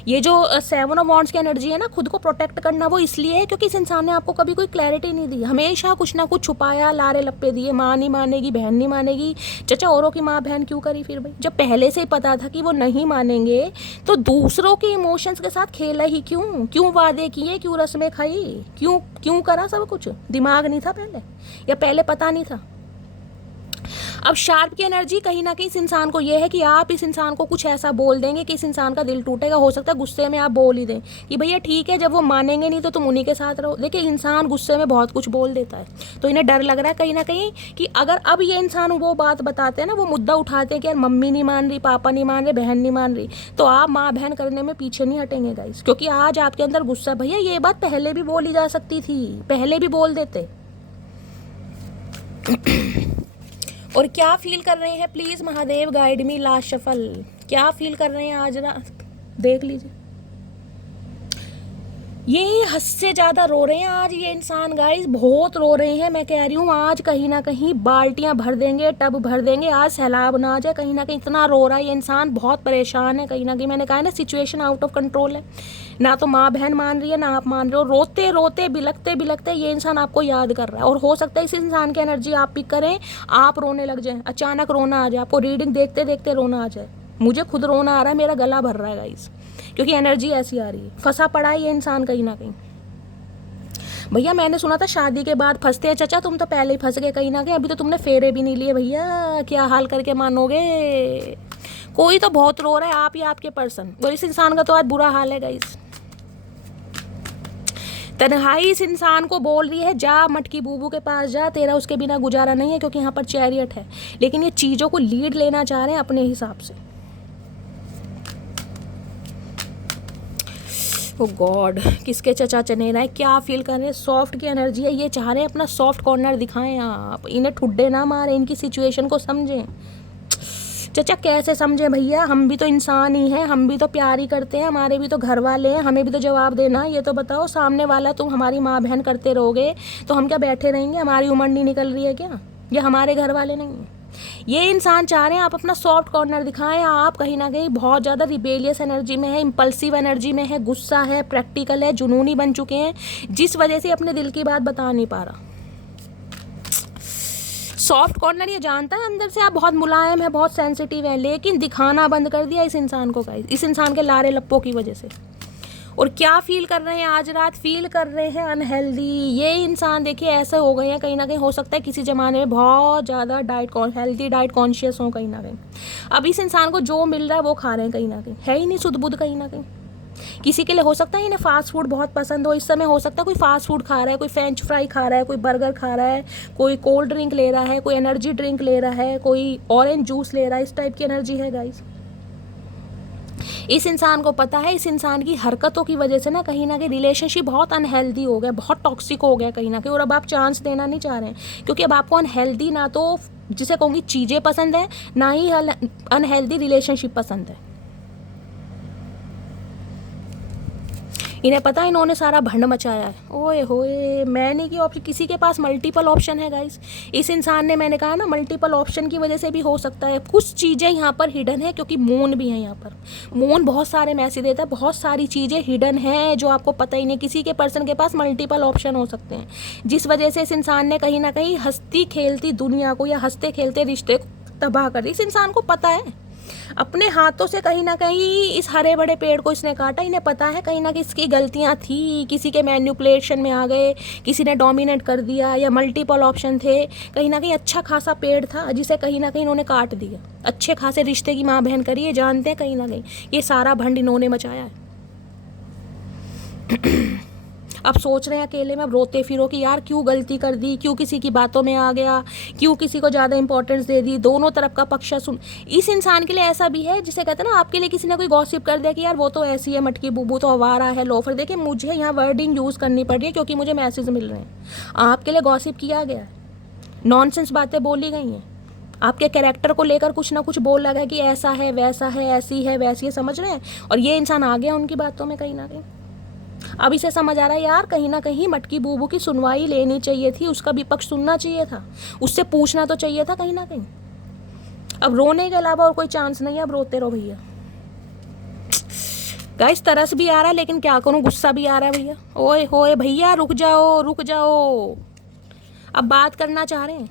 ये जो 7 ऑफ वॉन्ड्स की एनर्जी है ना, खुद को प्रोटेक्ट करना, वो इसलिए है क्योंकि इस इंसान ने आपको कभी कोई क्लैरिटी नहीं दी, हमेशा कुछ ना कुछ छुपाया, लारे लप्पे दिए। माँ नहीं मानेगी, बहन नहीं मानेगी, चचा औरों की माँ बहन क्यों करी फिर भाई? जब पहले से ही पता था कि वो नहीं मानेंगे तो दूसरों के इमोशंस के साथ खेला ही क्यों? क्यों वादे किए, क्यों रस्में खाई, क्यों क्यों करा सब कुछ? दिमाग नहीं था पहले, या पहले पता नहीं था? अब शार्प की एनर्जी कहीं ना कहीं इस इंसान को ये है कि आप इस इंसान को कुछ ऐसा बोल देंगे कि इस इंसान का दिल टूटेगा। हो सकता है गुस्से में आप बोल ही दें कि भैया ठीक है, जब वो मानेंगे नहीं तो तुम उन्हीं के साथ रहो। देखिए इंसान गुस्से में बहुत कुछ बोल देता है, तो इन्हें डर लग रहा है कहीं ना कहीं कि अगर अब ये इंसान वो बात बताते हैं ना, वो मुद्दा उठाते हैं कि यार मम्मी नहीं मान रही, पापा नहीं मान रहे, बहन नहीं मान रही, तो आप माँ बहन करने में पीछे नहीं हटेंगे गाइस, क्योंकि आज आपके अंदर गुस्सा। भैया ये बात पहले भी बोली जा सकती थी, पहले भी बोल देते। और क्या फील कर रहे हैं, please Mahadev guide me. Last shuffle. क्या फील कर रहे हैं आज रात, देख लीजिए। ये हद से ज़्यादा रो रहे हैं आज ये इंसान गाइस, बहुत रो रहे हैं। मैं कह रही हूँ आज कहीं ना कहीं बाल्टियाँ भर देंगे, टब भर देंगे, आज सैलाब ना आ जाए। कहीं ना कहीं इतना रो रहा है ये इंसान, बहुत परेशान है कहीं ना कहीं। मैंने कहा है ना, सिचुएशन आउट ऑफ कंट्रोल है। ना तो माँ बहन मान रही है, ना आप मान रहे हो। रोते रोते बिलखते बिलखते ये इंसान आपको याद कर रहा है। और हो सकता है इस इंसान की एनर्जी आप पिक करें, आप रोने लग जाएं, अचानक रोना आ जाए, आपको रीडिंग देखते देखते रोना आ जाए। मुझे खुद रोना आ रहा है, मेरा गला भर रहा है गाइस, क्योंकि एनर्जी ऐसी आ रही है। फंसा पड़ा है ये इंसान कहीं ना कहीं। भैया मैंने सुना था शादी के बाद फंसते हैं, चचा तुम तो पहले ही फंस गए कहीं ना कहीं, अभी तो तुमने फेरे भी नहीं लिए। भैया क्या हाल करके मानोगे, कोई तो बहुत रो रहा है, आप या आपके पर्सन। और इस इंसान का तो आज बुरा हाल है गाइस। तन्हाई इस इंसान को बोल रही है जा मटकी बूबू के पास जा, तेरा उसके बिना गुजारा नहीं है, क्योंकि यहाँ पर चैरियट है। लेकिन ये चीज़ों को लीड लेना चाह रहे हैं अपने हिसाब से। ओ गॉड, किसके चचा चनेरा है, क्या फील कर रहे हैं? सॉफ्ट की एनर्जी है, ये चाह रहे हैं अपना सॉफ्ट कॉर्नर दिखाएं आप, इन्हें ठुड्डे ना मारें, इनकी सिचुएशन को समझें। चचा कैसे समझे भैया, हम भी तो इंसान ही हैं, हम भी तो प्यार ही करते हैं, हमारे भी तो घर वाले हैं, हमें भी तो जवाब देना। ये तो बताओ, सामने वाला तुम हमारी माँ बहन करते रहोगे तो हम क्या बैठे रहेंगे? हमारी उम्र नहीं निकल रही है क्या? ये हमारे घर वाले नहीं हैं। ये इंसान चाह रहे हैं आप अपना सॉफ्ट कॉर्नर दिखाएं। आप कहीं ना कहीं बहुत ज़्यादा रिबेलियस एनर्जी में है, इम्पल्सिव एनर्जी में है, गुस्सा है, प्रैक्टिकल है, जुनूनी बन चुके हैं, जिस वजह से अपने दिल की बात बता नहीं पा रहा। सॉफ्ट कॉर्नर ये जानता है अंदर से आप बहुत मुलायम है, बहुत सेंसिटिव है, लेकिन दिखाना बंद कर दिया इस इंसान को गाइस, इस इंसान के लारे लप्पों की वजह से। और क्या फील कर रहे हैं आज रात? फील कर रहे हैं अनहेल्दी। ये इंसान देखिए ऐसे हो गए हैं, कहीं ना कहीं हो सकता है किसी ज़माने में बहुत ज़्यादा हेल्दी डाइट कॉन्शियस हो कहीं ना कहीं। अब इस इंसान को जो मिल रहा है वो खा रहे हैं, कहीं ना कहीं है ही नहीं शुद्ध बुद्ध कहीं ना कहीं। किसी के लिए हो सकता है इन्हें फास्ट फूड बहुत पसंद हो, इस समय हो सकता है कोई फास्ट फूड खा रहा है, कोई फ्रेंच फ्राई खा रहा है, कोई बर्गर खा रहा है, कोई कोल्ड ड्रिंक ले रहा है, कोई एनर्जी ड्रिंक ले रहा है, कोई ऑरेंज जूस ले रहा है। इस टाइप की एनर्जी है गाइस। इस इंसान को पता है इस इंसान की हरकतों की वजह से ना कहीं रिलेशनशिप बहुत अनहेल्दी हो गया, बहुत टॉक्सिक हो गया कहीं ना कहीं। और अब आप चांस देना नहीं चाह रहे हैं, क्योंकि अब आपको अनहेल्दी ना तो जिसे कहूँगी चीज़ें पसंद है, ना ही अनहेल्दी रिलेशनशिप पसंद है। इन्हें पता है इन्होंने सारा भंड मचाया है। ओए होए, मैंने की ऑप्शन, किसी के पास मल्टीपल ऑप्शन है गाइस। इस इंसान ने, मैंने कहा ना, मल्टीपल ऑप्शन की वजह से भी हो सकता है। कुछ चीज़ें यहाँ पर हिडन है, क्योंकि मून भी है यहाँ पर। मून बहुत सारे मैसेज देता है, बहुत सारी चीज़ें हिडन हैं जो आपको पता ही नहीं। किसी के पर्सन के पास मल्टीपल ऑप्शन हो सकते हैं, जिस वजह से इस इंसान ने कहीं ना कहीं हंसती खेलती दुनिया को या हंसते खेलते रिश्ते को तबाह कर दी। इस इंसान को पता है अपने हाथों से कहीं ना कहीं इस हरे बड़े पेड़ को इसने काटा। इन्हें पता है कहीं ना कहीं इसकी गलतियां थी, किसी के मैन्युपुलेशन में आ गए, किसी ने डोमिनेट कर दिया, या मल्टीपल ऑप्शन थे। कहीं ना कहीं अच्छा खासा पेड़ था जिसे कहीं ना कहीं इन्होंने काट दिया। अच्छे खासे रिश्ते की माँ बहन करी, ये जानते हैं कहीं ना कहीं ये सारा भंड इन्होंने मचाया है। अब सोच रहे हैं अकेले में, अब रोते फिरो कि यार क्यों गलती कर दी, क्यों किसी की बातों में आ गया, क्यों किसी को ज़्यादा इंपॉर्टेंस दे दी, दोनों तरफ का पक्ष सुन। इस इंसान के लिए ऐसा भी है जिसे कहते हैं ना, आपके लिए किसी ने कोई गॉसिप कर दिया कि यार वो तो ऐसी है, मटकी बूबू तो आवारा है, लोफर। देखिए मुझे यहाँ वर्डिंग यूज़ करनी पड़ रही है क्योंकि मुझे मैसेज मिल रहे हैं। आपके लिए गॉसिप किया गया है, नॉनसेंस बातें बोली गई हैं, आपके कैरेक्टर को लेकर कुछ ना कुछ बोल लगा कि ऐसा है, वैसा है, ऐसी है, वैसी है, समझ रहे हैं। और ये इंसान आ गया उनकी बातों में कहीं ना कहीं। अब इसे समझ आ रहा है यार कहीं ना कहीं मटकी बूबू की सुनवाई लेनी चाहिए थी, उसका विपक्ष सुनना चाहिए था, उससे पूछना तो चाहिए था कहीं ना कहीं। अब रोने के अलावा और कोई चांस नहीं है, अब रोते रहो भैया। गाइस तरस भी आ रहा है, लेकिन क्या करूं, गुस्सा भी आ रहा है भैया। ओए होए भैया, रुक जाओ रुक जाओ। अब बात करना चाह रहे हैं,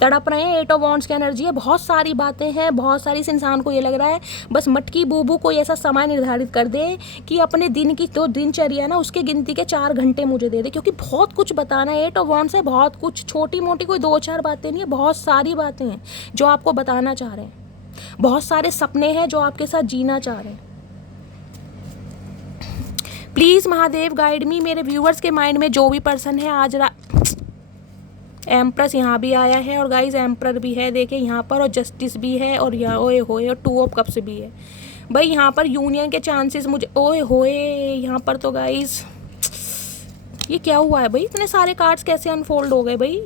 तड़प रहे हैं। 8 ऑफ वॉन्ड्स की एनर्जी है, बहुत सारी बातें हैं, बहुत सारी। इस इंसान को ये लग रहा है बस मटकी बूबू कोई ऐसा समय निर्धारित कर दे कि अपने दिन की तो दिनचर्या ना उसके गिनती के 4 घंटे मुझे दे दे, क्योंकि बहुत कुछ बताना है। 8 ऑफ वॉन्ड्स है, बहुत कुछ, छोटी मोटी कोई 2-4 बातें नहीं है, बहुत सारी बातें हैं जो आपको बताना चाह रहे हैं। बहुत सारे सपने हैं जो आपके साथ जीना चाह रहे हैं। Please Mahadev guide me. मेरे व्यूअर्स के माइंड में जो भी पर्सन है आज एम्प्रेस यहाँ भी आया है, और गाइस एम्प्रर भी है, देखिए यहाँ पर, और जस्टिस भी है, और यहाँ ओए होए, और 2 ऑफ कप्स भी है भाई। यहाँ पर यूनियन के चांसेस मुझे, ओए होए, यहाँ पर तो गाइस ये क्या हुआ है भाई, इतने सारे कार्ड्स कैसे अनफोल्ड हो गए भाई।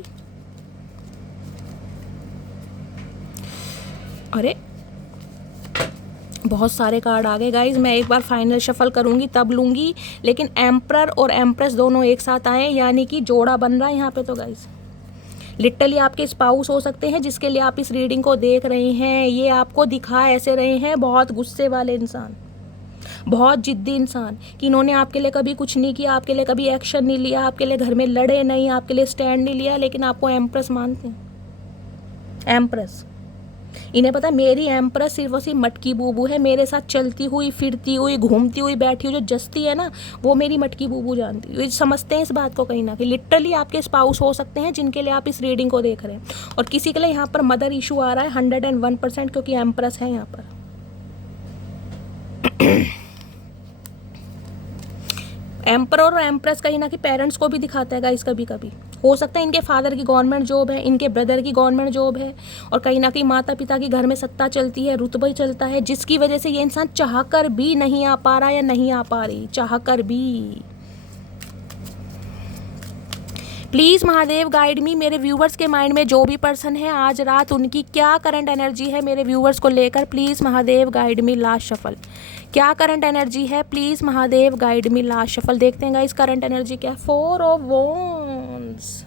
अरे बहुत सारे कार्ड आ गए गाइज। मैं एक बार फाइनल शफल करूँगी तब लूँगी, लेकिन एम्प्रर और एम्प्रेस दोनों एक साथ आए, यानी कि जोड़ा बन रहा है यहाँ पे तो गाइज। लिटरली आपके स्पाउस हो सकते हैं जिसके लिए आप इस रीडिंग को देख रहे हैं। ये आपको दिखा ऐसे रहे हैं बहुत गुस्से वाले इंसान, बहुत जिद्दी इंसान, कि इन्होंने आपके लिए कभी कुछ नहीं किया, आपके लिए कभी एक्शन नहीं लिया, आपके लिए घर में लड़े नहीं, आपके लिए स्टैंड नहीं लिया, लेकिन आपको एम्प्रेस मानते हैं। एम्प्रेस, इन्हें पता है मेरी एम्प्रेस सिर्फ और सिर्फ मटकी बूबू है। मेरे साथ चलती हुई, फिरती हुई, घूमती हुई, बैठी हुई जो जस्ती है ना, वो मेरी मटकी बूबू जानती है। समझते हैं इस बात को कहीं ना कहीं। लिटरली आपके स्पाउस हो सकते हैं जिनके लिए आप इस रीडिंग को देख रहे हैं, और किसी के लिए यहाँ पर मदर इशू आ रहा है 101%, क्योंकि एम्प्रेस है यहाँ पर। एम्पर और एम्प्रेस कहीं ना कहीं पेरेंट्स को भी दिखाता है गाइस। कभी कभी हो सकता है इनके फादर की गवर्नमेंट जॉब है, इनके ब्रदर की गवर्नमेंट जॉब है, और कहीं ना कहीं माता पिता की घर में सत्ता चलती है, रुतबा ही चलता है, जिसकी वजह से ये इंसान चाह कर भी नहीं आ पा रहा या नहीं आ पा रही, चाह कर भी। प्लीज़ महादेव गाइड मी, मेरे व्यूवर्स के माइंड में जो भी पर्सन है आज रात उनकी क्या करंट एनर्जी है मेरे व्यूवर्स को लेकर। Please Mahadev guide me. Last shuffle, क्या करंट एनर्जी है, please Mahadev guide me. Last shuffle देखते हैं गाइस करंट एनर्जी क्या है। 4 ऑफ वॉन्ड्स।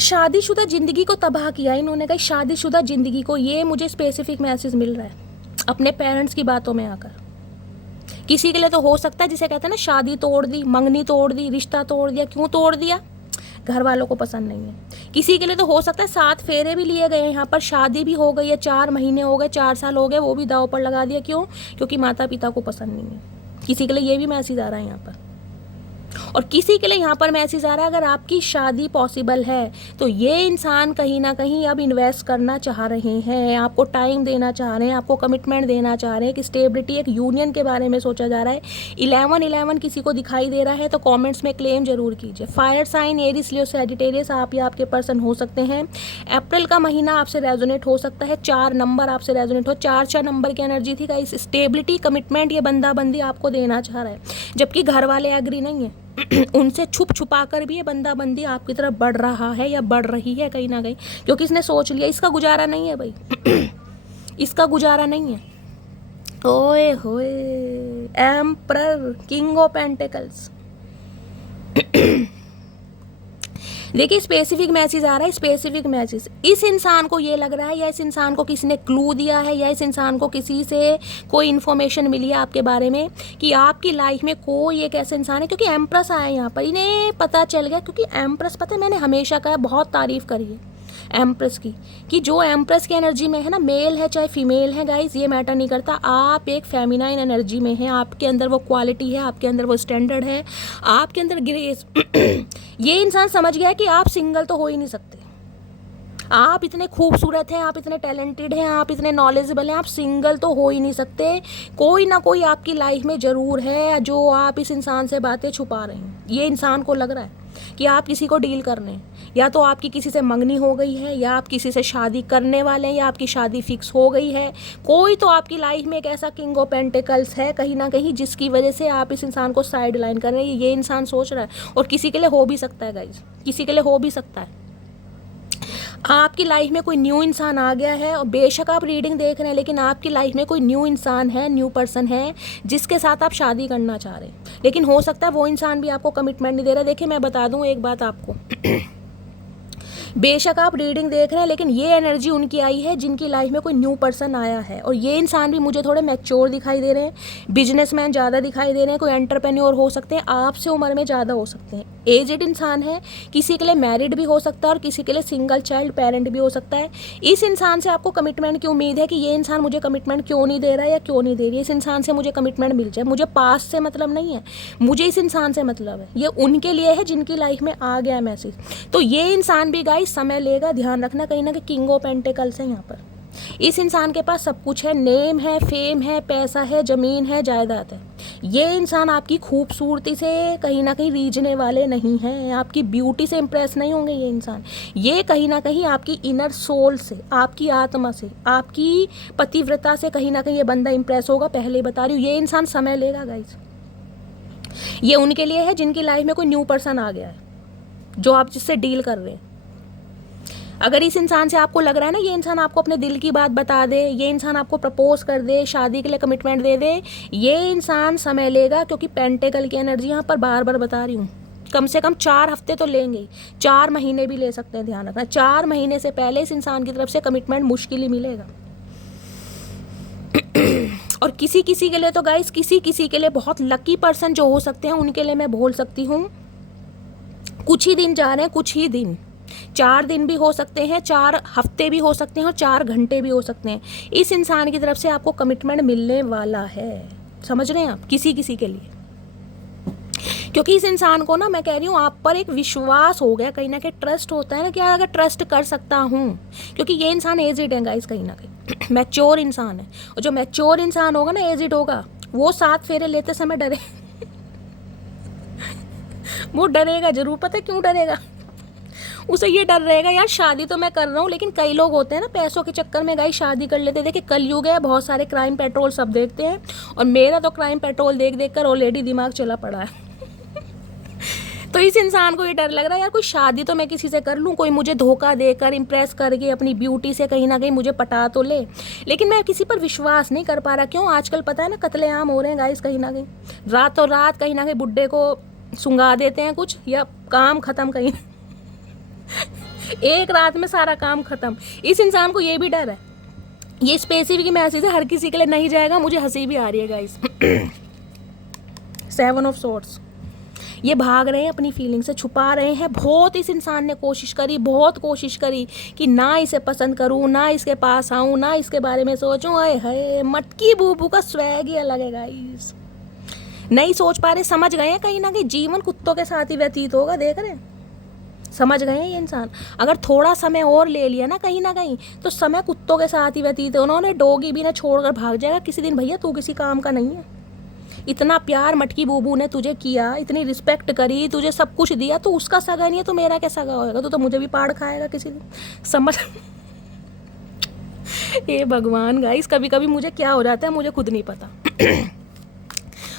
शादीशुदा जिंदगी को तबाह किया इन्होंने गाइस, शादीशुदा जिंदगी को। ये मुझे स्पेसिफिक मैसेज मिल रहा है अपने पेरेंट्स की बातों में आकर। किसी के लिए तो हो सकता है जिसे कहते हैं ना शादी तोड़ दी, मंगनी तोड़ दी, रिश्ता तोड़ दिया। क्यों तोड़ दिया? घर वालों को पसंद नहीं है। किसी के लिए तो हो सकता है 7 फेरे भी लिए गए, यहाँ पर शादी भी हो गई है, 4 महीने हो गए, 4 साल हो गए, वो भी दांव पर लगा दिया। क्यों? क्योंकि माता पिता को पसंद नहीं है। किसी के लिए ये भी मैसेज आ रहा है यहाँ पर। और किसी के लिए यहाँ पर मैसेज आ रहा है अगर आपकी शादी पॉसिबल है तो ये इंसान कहीं ना कहीं अब इन्वेस्ट करना चाह रहे हैं, आपको टाइम देना चाह रहे हैं, आपको कमिटमेंट देना चाह रहे हैं, एक स्टेबिलिटी, एक यूनियन के बारे में सोचा जा रहा है। 11-11 किसी को दिखाई दे रहा है तो कॉमेंट्स में क्लेम जरूर कीजिए। Fire sign Aries Leo Sagittarius आप या आपके पर्सन हो सकते हैं। अप्रैल का महीना आपसे रेजोनेट हो सकता है, 4 नंबर आपसे रेजोनेट हो, 4 नंबर की एनर्जी थी गाइस। स्टेबिलिटी, कमिटमेंट ये बंदाबंदी आपको देना चाह रहा है, जबकि घर वाले एग्री नहीं है। उनसे छुप छुपा कर भी ये बंदाबंदी आपकी तरफ बढ़ रहा है या बढ़ रही है कहीं ना कहीं, क्योंकि इसने सोच लिया इसका गुजारा नहीं है भाई। इसका गुजारा नहीं है। ओए होए, एम्परर, किंग ऑफ पेंटिकल्स। देखिए स्पेसिफिक मैसेज आ रहा है, स्पेसिफिक मैसेज। इस इंसान को ये लग रहा है या इस इंसान को किसी ने क्लू दिया है या इस इंसान को किसी से कोई इन्फॉर्मेशन मिली है आपके बारे में कि आपकी लाइफ में कोई एक ऐसा इंसान है, क्योंकि एम्प्रेस आया यहाँ पर, इन्हें पता चल गया। क्योंकि एम्प्रेस, पता है मैंने हमेशा कहा, बहुत तारीफ करी है एम्प्रेस की, कि जो एम्प्रेस की एनर्जी में है ना, मेल है चाहे फीमेल है गाइस, ये मैटर नहीं करता। आप एक फेमिनाइन एनर्जी में हैं, आपके अंदर वो क्वालिटी है, आपके अंदर वो स्टैंडर्ड है, आपके अंदर ग्रेस। ये इंसान समझ गया है कि आप सिंगल तो हो ही नहीं सकते। आप इतने खूबसूरत हैं, आप इतने टैलेंटेड हैं, आप इतने नॉलेजेबल हैं, आप सिंगल तो हो ही नहीं सकते। कोई ना कोई आपकी लाइफ में ज़रूर है जो आप इस इंसान से बातें छुपा रहे हैं। ये इंसान को लग रहा है कि आप किसी को डील कर रहे हैं, या तो आपकी किसी से मंगनी हो गई है, या आप किसी से शादी करने वाले हैं, या आपकी शादी फिक्स हो गई है। कोई तो आपकी लाइफ में एक ऐसा किंग ऑफ पेंटिकल्स है कहीं ना कहीं, जिसकी वजह से आप इस इंसान को साइड लाइन कर रहे हैं। ये इंसान सोच रहा है, और किसी के लिए हो भी सकता है गाइज, किसी के लिए हो भी सकता है। आपकी लाइफ में कोई न्यू इंसान आ गया है, और बेशक आप रीडिंग देख रहे हैं, लेकिन आपकी लाइफ में कोई न्यू इंसान है, न्यू पर्सन है, जिसके साथ आप शादी करना चाह रहे हैं। लेकिन हो सकता है वो इंसान भी आपको कमिटमेंट नहीं दे रहा। देखिए मैं बता दूं एक बात आपको, बेशक आप रीडिंग देख रहे हैं, लेकिन ये एनर्जी उनकी आई है जिनकी लाइफ में कोई न्यू पर्सन आया है। और ये इंसान भी मुझे थोड़े मैच्योर दिखाई दे रहे हैं, बिजनेसमैन ज़्यादा दिखाई दे रहे हैं, कोई एंटरप्रेन्योर हो सकते हैं, आपसे उम्र में ज़्यादा हो सकते हैं, एजेड इंसान है, किसी के लिए मैरिड भी हो सकता है और किसी के लिए सिंगल चाइल्ड पेरेंट भी हो सकता है। इस इंसान से आपको कमिटमेंट की उम्मीद है कि ये इंसान मुझे कमिटमेंट क्यों नहीं दे रहा है या क्यों नहीं दे रही है। इस इंसान से मुझे कमिटमेंट मिल जाए, मुझे पास से मतलब नहीं है, मुझे इस इंसान से मतलब है। ये उनके लिए है जिनकी लाइफ में आ गया मैसेज। तो ये इंसान भी गाइस समय लेगा, ध्यान रखना। कहीं ना कहीं किंग ऑफ पेंटिकल्स है यहाँ पर। इस इंसान के पास सब कुछ है, नेम है, फेम है, पैसा है, ज़मीन है, जायदाद है। ये इंसान आपकी खूबसूरती से कहीं ना कहीं रीझने वाले नहीं हैं, आपकी ब्यूटी से इम्प्रेस नहीं होंगे ये इंसान। ये कहीं ना कहीं आपकी इनर सोल से, आपकी आत्मा से, आपकी पतिव्रता से कहीं ना कहीं ये बंदा इम्प्रेस होगा। पहले बता रही हूँ, ये इंसान समय लेगा गाइस। ये उनके लिए है जिनकी लाइफ में कोई न्यू पर्सन आ गया है, जो आप जिससे डील कर रहे हैं। अगर इस इंसान से आपको लग रहा है ना, ये इंसान आपको अपने दिल की बात बता दे, ये इंसान आपको प्रपोज कर दे, शादी के लिए कमिटमेंट दे दे, ये इंसान समय लेगा। क्योंकि पेंटिकल की एनर्जी यहाँ पर बार बार बता रही हूँ, कम से कम 4 हफ्ते तो लेंगे ही, 4 महीने भी ले सकते हैं, ध्यान रखना। 4 महीने से पहले इस इंसान की तरफ से कमिटमेंट मुश्किल ही मिलेगा। और किसी किसी के लिए तो गाइस, किसी किसी के लिए बहुत लकी पर्सन जो हो सकते हैं, उनके लिए मैं बोल सकती हूँ कुछ ही दिन जा रहे हैं, कुछ ही दिन, 4 दिन भी हो सकते हैं, 4 हफ्ते भी हो सकते हैं, और 4 घंटे भी हो सकते हैं। इस इंसान की तरफ से आपको कमिटमेंट मिलने वाला है, समझ रहे हैं आप, किसी किसी के लिए। क्योंकि इस इंसान को ना, मैं कह रही हूँ, आप पर एक विश्वास हो गया, कहीं ना कहीं ट्रस्ट होता है ना कि यार अगर ट्रस्ट कर सकता हूँ। क्योंकि ये इंसान एजिड है गाइस, कहीं ना कहीं मैच्योर इंसान है, और जो मैच्योर इंसान होगा ना, एजिड होगा, वो 7 फेरे लेते समय डरे वो डरेगा जरूर, पता है क्यों डरेगा? उसे ये डर रहेगा यार शादी तो मैं कर रहा हूँ, लेकिन कई लोग होते हैं ना पैसों के चक्कर में गाइस शादी कर लेते हैं। देखिए कलयुग है, बहुत सारे क्राइम पेट्रोल सब देखते हैं, और मेरा तो क्राइम पेट्रोल देख देख कर ऑलरेडी दिमाग चला पड़ा है तो इस इंसान को ये डर लग रहा है यार कोई शादी तो मैं किसी से कर लूँ, कोई मुझे धोखा देकर इम्प्रेस करके अपनी ब्यूटी से कहीं ना कहीं मुझे पटा तो ले, लेकिन मैं किसी पर विश्वास नहीं कर पा रहा। क्यों? आजकल पता है ना कत्लेआम हो रहे हैं गाइस, कहीं ना कहीं रातों रात कहीं ना कहीं बुड्ढे को सुंगा देते हैं कुछ, या काम खत्म कहीं एक रात में सारा काम खत्म। इस इंसान को ये भी डर है। ये स्पेसिफिक मैसेज है, हर किसी के लिए नहीं जाएगा। मुझे हंसी भी आ रही है गाइस 7 ऑफ सोर्ड्स, ये भाग रहे हैं अपनी फीलिंग से, छुपा रहे हैं। बहुत इस इंसान ने कोशिश करी, बहुत कोशिश करी कि ना इसे पसंद करूं, ना इसके पास आऊं, ना इसके बारे में सोचूं। आए हाय, मटकी बूबू का स्वैग ही अलग है गाइस। नहीं सोच पा रहे, समझ गए हैं कहीं ना कहीं जीवन कुत्तों के साथ ही व्यतीत होगा। देख रहे हैं, समझ गए हैं ये इंसान। अगर थोड़ा समय और ले लिया ना कहीं तो समय कुत्तों के साथ ही व्यतीत है। उन्होंने डॉगी भी ना छोड़कर भाग जाएगा किसी दिन। भैया तू किसी काम का नहीं है। इतना प्यार मटकी बूबू ने तुझे किया, इतनी रिस्पेक्ट करी, तुझे सब कुछ दिया, तो उसका सगा नहीं है तो मेरा क्या सगा होएगा? तो मुझे भी पाड़ खाएगा किसी दिन, समझ ये भगवान गाइस, कभी कभी मुझे क्या हो जाता है मुझे खुद नहीं पता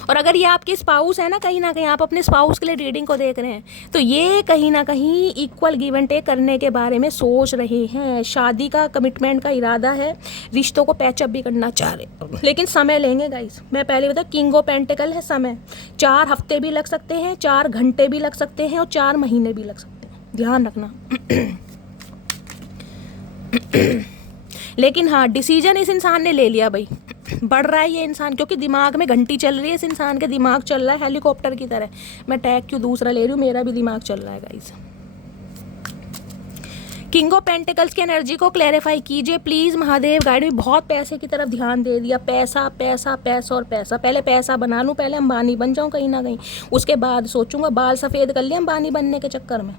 और अगर ये आपके स्पाउस है ना कहीं आप अपने स्पाउस के लिए रीडिंग को देख रहे हैं, तो ये कहीं ना कहीं इक्वल गिव एंड टेक करने के बारे में सोच रहे हैं। शादी का कमिटमेंट का इरादा है, रिश्तों को पैचअप भी करना चाह रहे, लेकिन समय लेंगे गाइस। मैं पहले बता, किंग ऑफ पेंटिकल है समय। 4 हफ्ते भी लग सकते हैं, 4 घंटे भी लग सकते हैं, और 4 महीने भी लग सकते हैं, ध्यान रखना लेकिन हाँ, डिसीजन इस इंसान ने ले लिया भाई। बढ़ रहा है ये इंसान, क्योंकि दिमाग में घंटी चल रही है। इस इंसान के दिमाग चल रहा है हेलीकॉप्टर की तरह। मैं टैग क्यों दूसरा ले रही हूँ, मेरा भी दिमाग चल रहा है गाइस। किंग ऑफ पेंटिकल्स की एनर्जी को क्लैरिफाई कीजिए प्लीज महादेव गाइड में। बहुत पैसे की तरफ ध्यान दे दिया, पैसा पैसा पैसा और पैसा। पहले पैसा बना लूँ, पहले अंबानी बन जाऊँ कहीं ना कहीं, उसके बाद सोचूंगा। बाल सफ़ेद कर लिया अंबानी बनने के चक्कर में,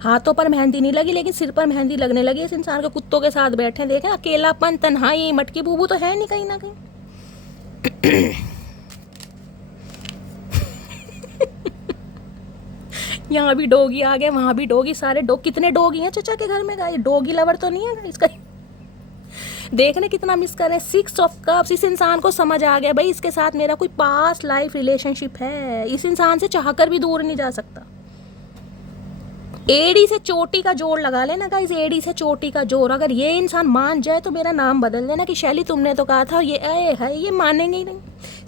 हाथों पर मेहंदी नहीं लगी लेकिन सिर पर मेहंदी लगने लगी। इस इंसान के कुत्तों के साथ बैठे, देखें अकेलापन, तन्हाई, मटकी बूबू तो है नहीं कहीं ना कहीं यहाँ भी डोगी आ गए, वहां भी डोगी, सारे डॉग। कितने डोगी हैं चचा के घर में गाइस? डोगी लवर तो नहीं है इसका? देखने कितना मिस कर रहे हैं। 6 ऑफ कप्स, इस इंसान को समझ आ गया भाई इसके साथ मेरा कोई पास्ट लाइफ रिलेशनशिप है। इस इंसान से चाहकर भी दूर नहीं जा सकता। एड़ी से चोटी का जोड़ लगा लेना गाइस, एड़ी से चोटी का जोड़। अगर ये इंसान मान जाए तो मेरा नाम बदल देना कि शैली तुमने तो कहा था। ये है, ये मानेंगे ही नहीं।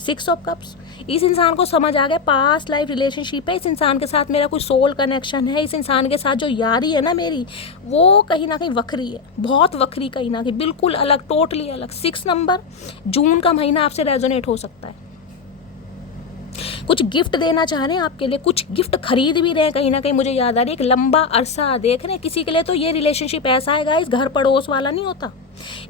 6 ऑफ कप्स, इस इंसान को समझ आ गया पास्ट लाइफ रिलेशनशिप है। इस इंसान के साथ मेरा कोई सोल कनेक्शन है। इस इंसान के साथ जो यारी है ना मेरी, वो कहीं ना कहीं वक्री है, बहुत वक्री, कहीं ना कहीं बिल्कुल अलग, टोटली अलग। 6 नंबर, जून का महीना आपसे रेजोनेट हो सकता है। कुछ गिफ्ट देना चाह रहे हैं आपके लिए, कुछ गिफ्ट खरीद भी रहे हैं कहीं ना कहीं। मुझे याद आ रही है एक लंबा अरसा देख रहे हैं किसी के लिए। तो ये रिलेशनशिप ऐसा है गाइस, घर पड़ोस वाला नहीं होता।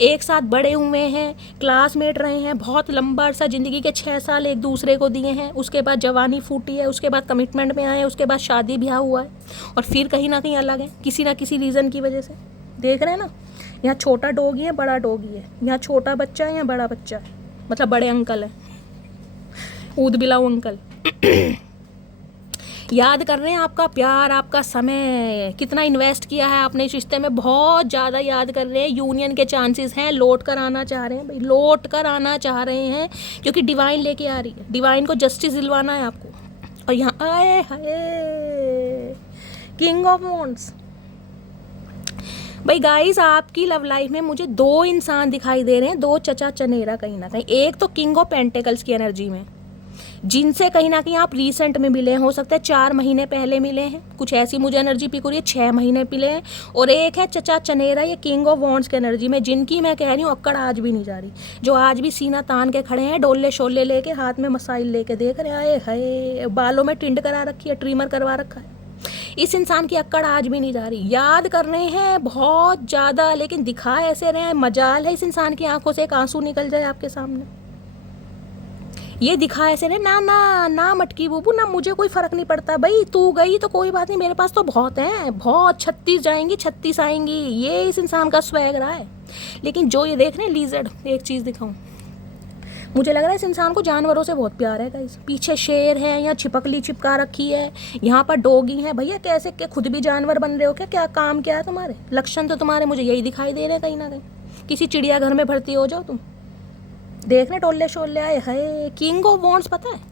एक साथ बड़े हुए हैं, क्लासमेट रहे हैं, बहुत लंबा अरसा, ज़िंदगी के 6 साल एक दूसरे को दिए हैं। उसके बाद जवानी फूटी है, उसके बाद कमिटमेंट में आए हैं, उसके बाद शादी ब्याह हुआ है, और फिर कहीं ना कहीं अलग है किसी ना किसी रीज़न की वजह से। देख रहे हैं ना, यहाँ छोटा डॉगी है, बड़ा डॉगी है, यहाँ छोटा बच्चा है, यहाँ बड़ा बच्चा है, मतलब बड़े अंकल हैं, ऊद बिलाऊ अंकल याद कर रहे हैं आपका प्यार, आपका समय, कितना इन्वेस्ट किया है आपने इस रिश्ते में, बहुत ज़्यादा याद कर रहे हैं। यूनियन के चांसेस हैं, लौट कर आना चाह रहे हैं भाई, लौट कर आना चाह रहे हैं, क्योंकि डिवाइन लेके आ रही है। डिवाइन को जस्टिस दिलवाना है आपको। और यहाँ आए हाय किंग ऑफ वॉन्ड्स। भाई गाइस, आपकी लव लाइफ में मुझे 2 इंसान दिखाई दे रहे हैं, 2 चचा चनेरा कहीं ना कहीं। एक तो किंग ऑफ पेंटिकल्स की एनर्जी में, जिनसे कहीं ना कहीं आप रिसेंट में मिले हैं, हो सकता है 4 महीने पहले मिले हैं, कुछ ऐसी मुझे एनर्जी पिक हो रही है, 6 महीने मिले हैं। और एक है चचा चनेरा, ये किंग ऑफ वॉन्ड्स की एनर्जी में, जिनकी मैं कह रही हूँ अक्कड़ आज भी नहीं जा रही, जो आज भी सीना तान के खड़े हैं, डोले शोले लेके, हाथ में मसाइल लेके, देख रहे आए हाय, बालों में टिंड करा रखी है, ट्रिमर करवा रखा है। इस इंसान की अक्कड़ आज भी नहीं जा रही। याद कर रहे हैं बहुत ज़्यादा, लेकिन दिखा ऐसे रहे हैं, मजाल है इस इंसान की आंखों से एक आंसू निकल जाए आपके सामने। ये दिखा ऐसे रहे, ना ना ना मटकी बूबू, ना मुझे कोई फ़र्क नहीं पड़ता भाई, तू गई तो कोई बात नहीं, मेरे पास तो बहुत हैं, बहुत 36 जाएंगी 36 आएंगी। ये इस इंसान का स्वैग रहा है। लेकिन जो ये देख रहे हैं लीजर्ड, एक चीज़ दिखाऊं, मुझे लग रहा है इस इंसान को जानवरों से बहुत प्यार है गाइस। पीछे शेर है, यहाँ छिपकली चिपका रखी है, यहाँ पर डॉगी है। भैया कैसे के खुद भी जानवर बन रहे हो क्या? क्या काम क्या है तुम्हारे? लक्षण तो तुम्हारे मुझे यही दिखाई दे रहे हैं कहीं ना कहीं। किसी चिड़ियाघर में भर्ती हो जाओ तुम। देखने टोल्ले शोल्ले आए है। किंग ऑफ वॉन्ड्स पता है,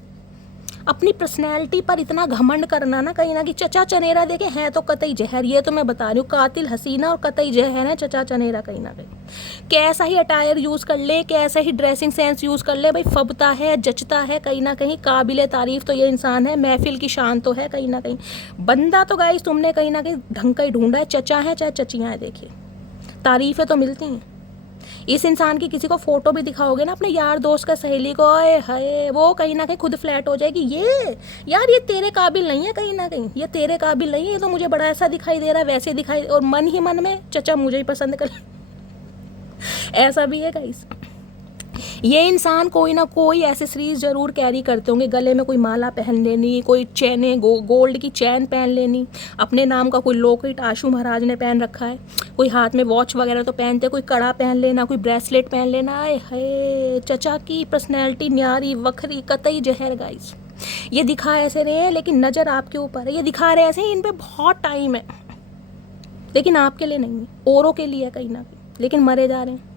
अपनी पर्सनैलिटी पर इतना घमंड करना ना कहीं ना कि चचा चनेरा देखे हैं तो कतई जहर। ये तो मैं बता रही हूँ, कातिल हसीना और कतई जहर है चचा चनेरा कहीं ना कहीं। कैसा ही अटायर यूज़ कर ले, कैसा ही ड्रेसिंग सेंस यूज़ कर ले, भाई फबता है, जचता है कहीं ना कहीं। काबिल तारीफ तो ये इंसान है, महफिल की शान तो है कहीं ना कहीं। बंदा तो गाइस तुमने कहीं ना कहीं ढंग का ही ढूंढा है। चचा है चाहे चचियाँ हैं, देखिए तारीफ़ें तो मिलती हैं। इस इंसान की किसी को फोटो भी दिखाओगे ना अपने यार दोस्त का, सहेली को, आए हाय, वो कहीं ना कहीं खुद फ्लैट हो जाएगी। ये यार ये तेरे काबिल नहीं है कहीं ना कहीं, ये तेरे काबिल नहीं है, ये तो मुझे बड़ा ऐसा दिखाई दे रहा है, वैसे दिखाई, और मन ही मन में चचा मुझे ही पसंद कर ऐसा भी है गाइस। ये इंसान कोई ना कोई एसेसरीज जरूर कैरी करते होंगे। गले में कोई माला पहन लेनी, कोई चैने गोल्ड की चैन पहन लेनी, अपने नाम का कोई लॉकेट आशू महाराज ने पहन रखा है, कोई हाथ में वॉच वगैरह तो पहनते, कोई कड़ा पहन लेना, कोई ब्रेसलेट पहन लेना। आए हाय, चचा की पर्सनैलिटी न्यारी वखरी कतई जहर गाइस। ये दिखा ऐसे रहे हैं लेकिन नज़र आपके ऊपर है। ये दिखा रहे ऐसे इन पे बहुत टाइम है, लेकिन आपके लिए नहीं है, औरों के लिए कहीं ना कहीं, लेकिन मरे जा रहे हैं।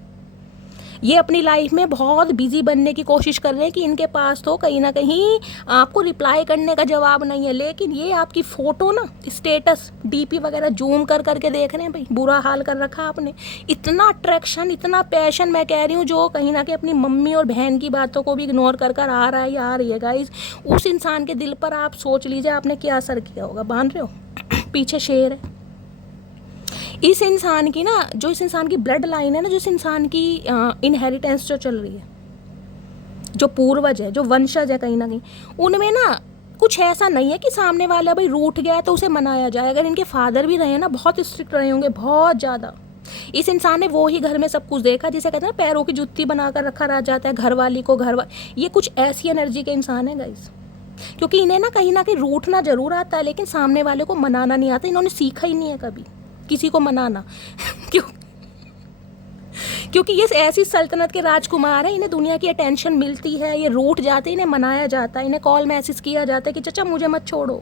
ये अपनी लाइफ में बहुत बिजी बनने की कोशिश कर रहे हैं कि इनके पास तो कहीं ना कहीं आपको रिप्लाई करने का जवाब नहीं है, लेकिन ये आपकी फ़ोटो ना, स्टेटस, डीपी वगैरह जूम कर करके देख रहे हैं। भाई बुरा हाल कर रखा आपने। इतना अट्रैक्शन, इतना पैशन, मैं कह रही हूँ, जो कहीं ना कहीं अपनी मम्मी और बहन की बातों को भी इग्नोर कर कर आ रहा है या आ रही है गाइज। उस इंसान के दिल पर आप सोच लीजिए आपने क्या असर किया होगा। बांध रहे हो पीछे शेर है। इस इंसान की ना, जो इस इंसान की ब्लड लाइन है ना, जो इस इंसान की इनहेरिटेंस जो चल रही है, जो पूर्वज है, जो वंशज है कहीं ना कहीं, उनमें ना कुछ ऐसा नहीं है कि सामने वाला भाई रूठ गया तो उसे मनाया जाए। अगर इनके फादर भी रहे ना, बहुत स्ट्रिक्ट रहे होंगे, बहुत ज़्यादा। इस इंसान ने वो ही घर में सब कुछ देखा, जिसे कहते हैं ना पैरों की जुत्ती बनाकर रखा रह जाता है घर वाली को। ये कुछ ऐसी एनर्जी के इंसान है गाइस, क्योंकि इन्हें ना कहीं रूठना जरूर आता है, लेकिन सामने वाले को मनाना नहीं आता। इन्होंने सीखा ही नहीं है कभी किसी को मनाना क्योंकि ये ऐसी सल्तनत के राजकुमार हैं, इन्हें दुनिया की अटेंशन मिलती है, ये रूठ जाते, इन्हें मनाया जाता है, इन्हें कॉल मैसेज किया जाता है कि चचा मुझे मत छोड़ो,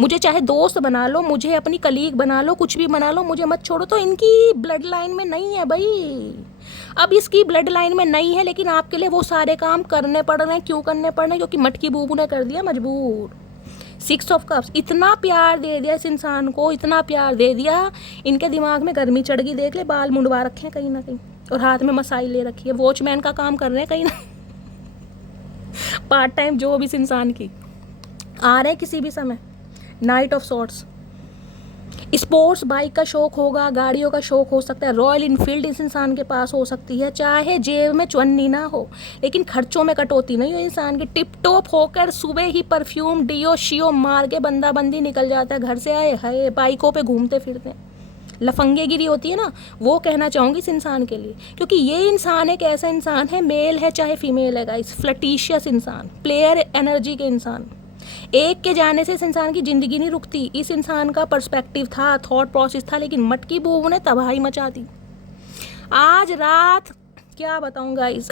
मुझे चाहे दोस्त बना लो, मुझे अपनी कलीग बना लो, कुछ भी बना लो, मुझे मत छोड़ो। तो इनकी ब्लड लाइन में नहीं है भाई। अब इसकी ब्लड लाइन में नहीं है, लेकिन आपके लिए वो सारे काम करने पड़ रहे हैं। क्यों करने पड़ रहे हैं? क्योंकि मटकी बूबू ने कर दिया मजबूर। 6 ऑफ कप्स, इतना प्यार दे दिया इस इंसान को, इतना प्यार दे दिया, इनके दिमाग में गर्मी चढ़ गई। देख ले, बाल मुंडवा रखे हैं कहीं ना कहीं, और हाथ में मसाई ले रखी है, वॉचमैन का काम कर रहे हैं कहीं ना पार्ट टाइम जॉब इस इंसान की। आ रहे हैं किसी भी समय। Knight of swords. Sports bike का शौक होगा, गाड़ियों का शौक हो सकता है, रॉयल इनफील्ड इस इंसान के पास हो सकती है, चाहे जेब में चवन्नी ना हो, लेकिन खर्चों में कटौती नहीं हो इंसान की। टिप टॉप होकर सुबह ही परफ्यूम डियो शियो मार के बंदा बंदी निकल जाता है घर से। आए हाय, बाइकों पे घूमते फिरते हैं, लफंगेगिरी होती है ना, वो कहना चाहूँगी इस इंसान के लिए। क्योंकि ये इंसान एक ऐसा इंसान है, मेल है चाहे फीमेल है गाइस, फ्लटीशियस इंसान, प्लेयर एनर्जी के इंसान। एक के जाने से इस इंसान की ज़िंदगी नहीं रुकती। इस इंसान का पर्सपेक्टिव था, थॉट प्रोसेस था, लेकिन मटकी बूबू ने तबाही मचा दी आज रात। क्या बताऊँ गाइस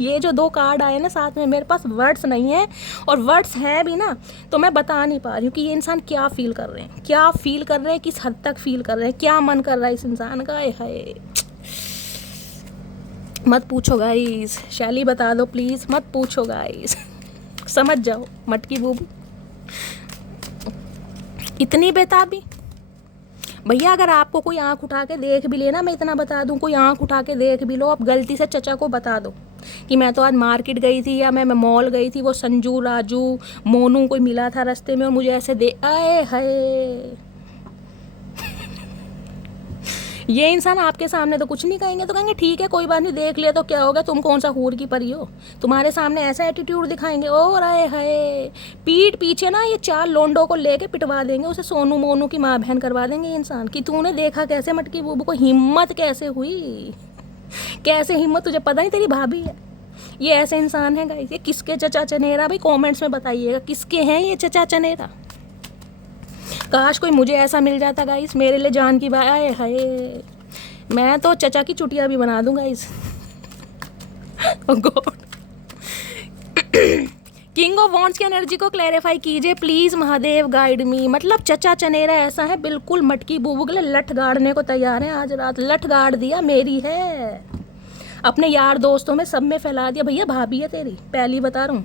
ये जो 2 कार्ड आए ना साथ में, मेरे पास वर्ड्स नहीं है, और वर्ड्स हैं भी ना तो मैं बता नहीं पा रही हूँ कि ये इंसान क्या फील कर रहे हैं, क्या फील कर रहे हैं, किस हद तक फील कर रहे हैं, क्या मन कर रहा है इस इंसान का। है मत पूछो गाइस, शैली बता दो प्लीज़, मत पूछो गाइस समझ जाओ मटकी बूबू। इतनी बेताबी भैया, अगर आपको कोई आंख उठा के देख भी लेना, मैं इतना बता दूं, कोई आंख उठा के देख भी लो, अब गलती से चचा को बता दो कि मैं तो आज मार्केट गई थी या मैं मॉल गई थी, वो संजू राजू मोनू कोई मिला था रास्ते में और मुझे ऐसे दे, आए हाय ये इंसान आपके सामने तो कुछ नहीं कहेंगे, तो कहेंगे ठीक है कोई बात नहीं, देख लिया तो क्या होगा, तुम कौन सा हूर की परी हो। तुम्हारे सामने ऐसा एटीट्यूड दिखाएंगे, और आए हाय पीठ पीछे ना ये 4 लोंडों को लेके पिटवा देंगे, उसे सोनू मोनू की माँ बहन करवा देंगे इंसान की। तूने देखा कैसे मटकी बूबू को हिम्मत कैसे हुई, कैसे हिम्मत, तुझे पता नहीं तेरी भाभी है। ये ऐसे इंसान है गाइस। ये किसके चचा चनेरा, भाई कॉमेंट्स में बताइएगा किसके हैं ये चचा चनेरा। काश कोई मुझे ऐसा मिल जाता गाइस, मेरे लिए जान की बात। आए हाय, मैं तो चचा की चुटिया भी बना दूं guys. Oh God king of wands की एनर्जी को क्लैरिफाई कीजिए प्लीज महादेव, गाइड मी। मतलब चचा चनेरा ऐसा है, बिल्कुल मटकी बूबू के लिए लठ गाड़ने को तैयार है। आज रात लठ गाड़ दिया, मेरी है, अपने यार दोस्तों में सब में फैला दिया। भैया भाभी है तेरी, पहली बता रहा हूँ।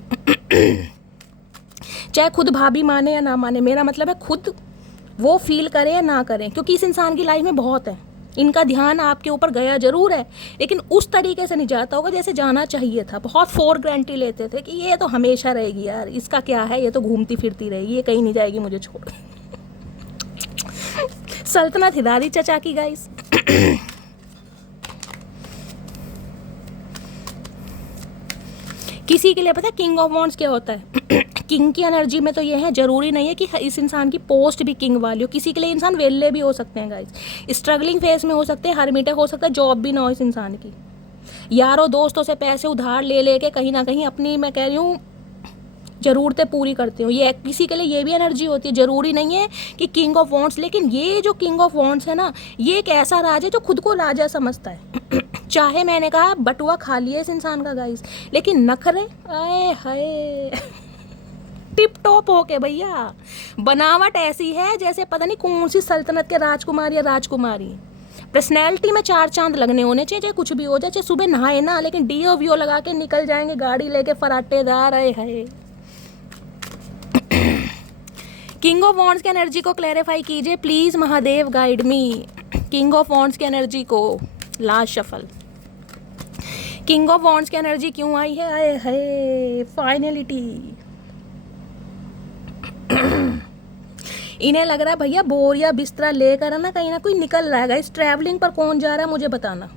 चाहे खुद भाभी माने या ना माने, मेरा मतलब है खुद वो फील करे या ना करें, क्योंकि इस इंसान की लाइफ में बहुत है। इनका ध्यान आपके ऊपर गया जरूर है, लेकिन उस तरीके से नहीं जाता होगा जैसे जाना चाहिए था। बहुत फॉर ग्रांटी लेते थे कि ये तो हमेशा रहेगी यार, इसका क्या है, ये तो घूमती फिरती रहेगी, ये कहीं नहीं जाएगी मुझे छोड़। सल्तनत हिला दी चचा की गाइस। किसी के लिए पता है किंग ऑफ वॉन्ड्स क्या होता है? किंग की एनर्जी में तो ये है, जरूरी नहीं है कि इस इंसान की पोस्ट भी किंग वाली हो। किसी के लिए इंसान वेल्ले भी हो सकते हैं गाइस, स्ट्रगलिंग फेज में हो सकते हैं, हरमीटे हो सकता है, जॉब भी ना हो इस इंसान की। यारों दोस्तों से पैसे उधार ले लेके कहीं ना कहीं अपनी, मैं कह रही हूँ, ज़रूरतें पूरी करते हो। ये किसी के लिए ये भी एनर्जी होती है। ज़रूरी नहीं है कि किंग ऑफ वॉन्ड्स, लेकिन ये जो किंग ऑफ वॉन्ड्स है ना, ये एक ऐसा राज है जो खुद को राजा समझता है। चाहे मैंने कहा बटुआ खा लिया इस इंसान का गाइस, लेकिन नखरे आए हाय टिप टॉप हो के भैया। बनावट ऐसी है जैसे पता नहीं कौन सी सल्तनत के राजकुमार या राजकुमारी। पर्सनैलिटी में 4 चांद लगने होने चाहिए, चाहे कुछ भी हो जाए, चाहे सुबह नहाए ना, लेकिन डीओ वीओ लगा के निकल जाएंगे गाड़ी लेके फराटेदार। आए हाय। किंग ऑफ वॉन्ड्स की एनर्जी को क्लैरिफाई कीजिए please Mahadev, guide me. King of wands की एनर्जी को last shuffle. King of wands की एनर्जी क्यों आई है? आए हाय फाइनलिटी। इन्हें लग रहा है भैया बोरिया बिस्तरा लेकर है ना, कहीं ना कोई निकल रहा है। इस ट्रैवलिंग पर कौन जा रहा है मुझे बताना।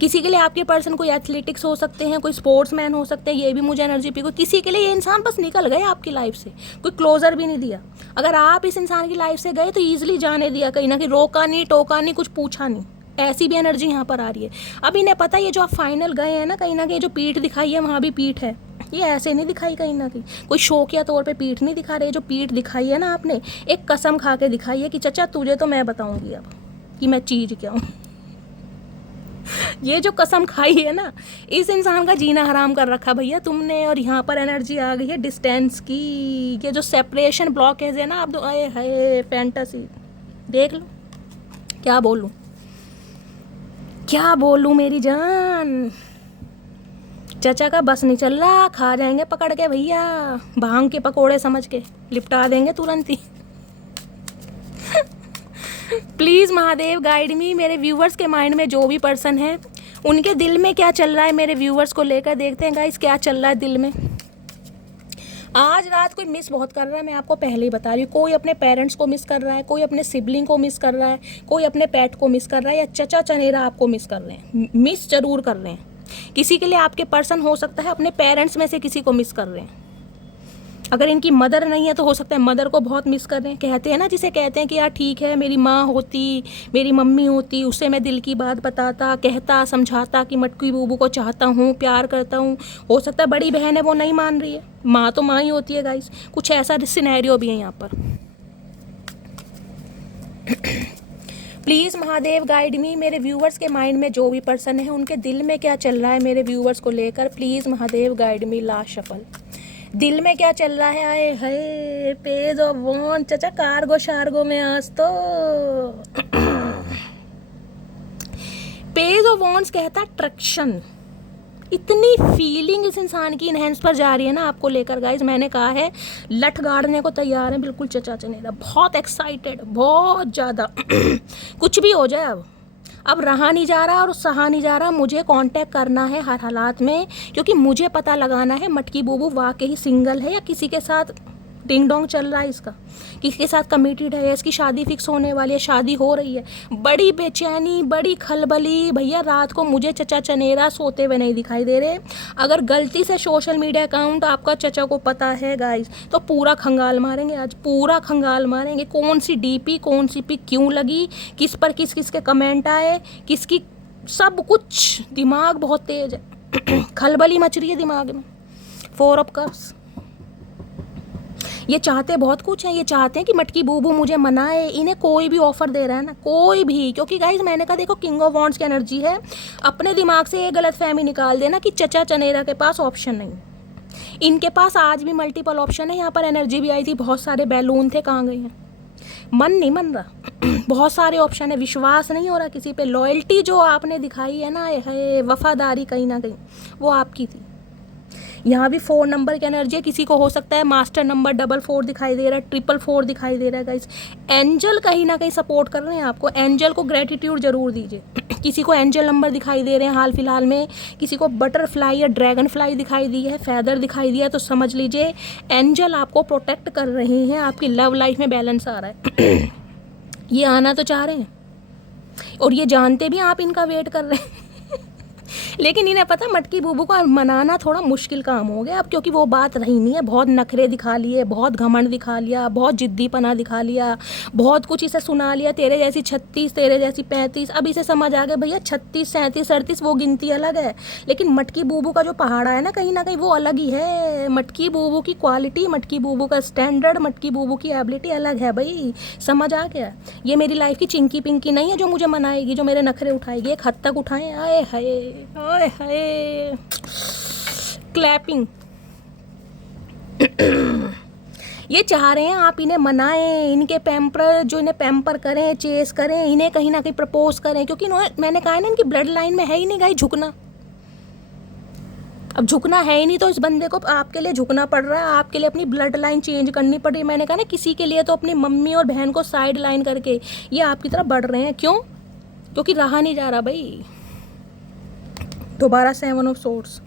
किसी के लिए आपके पर्सन कोई एथलेटिक्स हो सकते हैं, कोई स्पोर्ट्स मैन हो सकते हैं, ये भी मुझे एनर्जी पी। किसी के लिए ये इंसान बस निकल गए आपकी लाइफ से, कोई क्लोजर भी नहीं दिया। अगर आप इस इंसान की लाइफ से गए तो ईजिली जाने दिया, कहीं ना कहीं रोका नहीं, टोका नहीं, कुछ पूछा नहीं। ऐसी भी एनर्जी यहाँ पर आ रही है। अब इन्हें पता है ये जो आप फाइनल गए हैं ना, कहीं ना कहीं जो पीठ दिखाई है वहाँ भी पीठ है। ये ऐसे नहीं दिखाई, कहीं ना कहीं कोई शौकिया तौर पे पीठ नहीं दिखा रहे। जो पीठ दिखाई है ना आपने, एक कसम खा के दिखाई है कि चचा तुझे तो मैं बताऊंगी अब कि मैं चीज क्या हूँ। ये जो कसम खाई है ना, इस इंसान का जीना हराम कर रखा भैया तुमने। और यहाँ पर एनर्जी आ गई है डिस्टेंस की। ये जो सेपरेशन ब्लॉकेज है ना, आप तो आए हाय फैंटेसी देख लो। क्या बोलूँ, क्या बोलूँ मेरी जान। चचा का बस नहीं चल रहा, खा जाएंगे पकड़ के भैया, भांग के पकोड़े समझ के लिपटा देंगे तुरंत ही। Please Mahadev guide me. मेरे व्यूवर्स के माइंड में जो भी पर्सन है, उनके दिल में क्या चल रहा है मेरे व्यूवर्स को लेकर, देखते हैं गाइस क्या चल रहा है दिल में। आज रात कोई मिस बहुत कर रहा है, मैं आपको पहले ही बता रही हूँ। कोई अपने पेरेंट्स को मिस कर रहा है, कोई अपने सिबलिंग को मिस कर रहा है, कोई अपने पेट को मिस कर रहा है, या चचा चनेरा आपको मिस कर रहे हैं। मिस जरूर कर रहे हैं। किसी के लिए आपके पर्सन हो सकता है अपने पेरेंट्स में से किसी को मिस कर रहे हैं। अगर इनकी मदर नहीं है तो हो सकता है मदर को बहुत मिस कर रहे हैं। कहते हैं ना, जिसे कहते हैं कि यार ठीक है मेरी माँ होती, मेरी मम्मी होती, उससे मैं दिल की बात बताता, कहता, समझाता कि मटकी बूबू को चाहता हूँ, प्यार करता हूँ। हो सकता है बड़ी बहन है वो नहीं मान रही है। माँ तो माँ ही होती है गाइस। कुछ ऐसा सिनेरियो भी है यहाँ पर। Please Mahadev guide me. मेरे व्यूवर्स के माइंड में जो भी पर्सन है, उनके दिल में क्या चल रहा है मेरे व्यूवर्स को लेकर, please Mahadev guide me. Last shuffle. दिल में क्या चल रहा है? आए हाय पेज ऑफ वॉन्ड। चचा कार्गो शार्गो में आज तो पेज ऑफ वॉन्ड्स कहता ट्रैक्शन। इतनी फीलिंग इस इंसान की इनहेंस पर जा रही है ना आपको लेकर गाइज। मैंने कहा है लठ गाड़ने को तैयार है बिल्कुल चचा चनेरा। बहुत एक्साइटेड, बहुत ज़्यादा। कुछ भी हो जाए अब रहा नहीं जा रहा और सहा नहीं जा रहा। मुझे कांटेक्ट करना है हर हालात में, क्योंकि मुझे पता लगाना है मटकी बूबू वाकई सिंगल है या किसी के साथ डिंग डोंग चल रहा है इसका, किसी के साथ कमिटेड है, इसकी शादी फिक्स होने वाली है, शादी हो रही है। बड़ी बेचैनी, बड़ी खलबली भैया। रात को मुझे चचा चनेरा सोते हुए नहीं दिखाई दे रहे। अगर गलती से सोशल मीडिया अकाउंट आपका चचा को पता है गाइस, तो पूरा खंगाल मारेंगे आज, पूरा खंगाल मारेंगे। कौन सी डीपी, कौन सी पिक क्यों लगी, किस पर किस किस के कमेंट आए, किसकी, सब कुछ। दिमाग बहुत तेज है, खलबली मच रही है दिमाग में। 4 ऑफ कप्स। ये चाहते बहुत कुछ है। ये चाहते हैं कि मटकी बूबू मुझे मनाए। इन्हें कोई भी ऑफर दे रहा है ना, कोई भी, क्योंकि गाइज मैंने कहा देखो किंग ऑफ वॉन्ड्स की एनर्जी है। अपने दिमाग से ये गलत फहमी निकाल देना कि चचा चनेरा के पास ऑप्शन नहीं। इनके पास आज भी मल्टीपल ऑप्शन है। यहाँ पर एनर्जी भी आई थी, बहुत सारे बैलून थे, कहाँ गए हैं? मन नहीं मन रहा बहुत सारे ऑप्शन है, विश्वास नहीं हो रहा किसी पे। लॉयल्टी जो आपने दिखाई है ना, है वफादारी कहीं ना कहीं वो आपकी थी। यहाँ भी 4 नंबर की एनर्जी है, किसी को हो सकता है मास्टर नंबर 44 दिखाई दे रहा है, 444 दिखाई दे रहा है गाइस। एंजल कहीं ना कहीं सपोर्ट कर रहे हैं आपको, एंजल को ग्रेटिट्यूड जरूर दीजिए। किसी को एंजल नंबर दिखाई दे रहे हैं हाल फिलहाल में, किसी को बटरफ्लाई या ड्रैगन फ्लाई दिखाई दी है, फैदर दिखाई दिया है, तो समझ लीजिए एंजल आपको प्रोटेक्ट कर रहे हैं, आपकी लव लाइफ में बैलेंस आ रहा है। ये आना तो चाह रहे हैं और ये जानते भी आप इनका वेट कर रहे हैं लेकिन इन्हें पता मटकी बूबू को मनाना थोड़ा मुश्किल काम हो गया अब, क्योंकि वो बात रही नहीं है। बहुत नखरे दिखा लिए, बहुत घमंड दिखा लिया, बहुत जिद्दीपना दिखा लिया, बहुत कुछ इसे सुना लिया, तेरे जैसी 36, तेरे जैसी 35। अब इसे समझ आ गया भैया 36, 37, 38 वो गिनती अलग है, लेकिन मटकी बूबू का जो पहाड़ा है ना कहीं ना कहीं वो अलग ही है। मटकी बूबू की क्वालिटी, मटकी बूबू का स्टैंडर्ड, मटकी बूबू की एबिलिटी अलग है भाई, समझ आ गया। ये मेरी लाइफ की चिंकी पिंकी नहीं है जो मुझे मनाएगी, जो मेरे नखरे उठाएगी। एक हद तक उठाएं, आए हाय हाय हाय, क्लैपिंग। ये चाह रहे हैं आप इन्हें मनाएं, इनके पैम्पर जो इन्हें पैम्पर करें, चेस करें, इन्हें कहीं ना कहीं प्रपोज करें, क्योंकि मैंने कहा है ना इनकी ब्लड लाइन में है ही नहीं गाइस झुकना। अब झुकना है ही नहीं तो इस बंदे को आपके लिए झुकना पड़ रहा है, आपके लिए अपनी ब्लड लाइन चेंज करनी पड़ रही है। मैंने कहा ना किसी के लिए तो अपनी मम्मी और बहन को साइड लाइन करके ये आपकी तरफ बढ़ रहे हैं। क्यों? क्योंकि रहा नहीं जा रहा भाई। दोबारा 7 ऑफ सोर्ड्स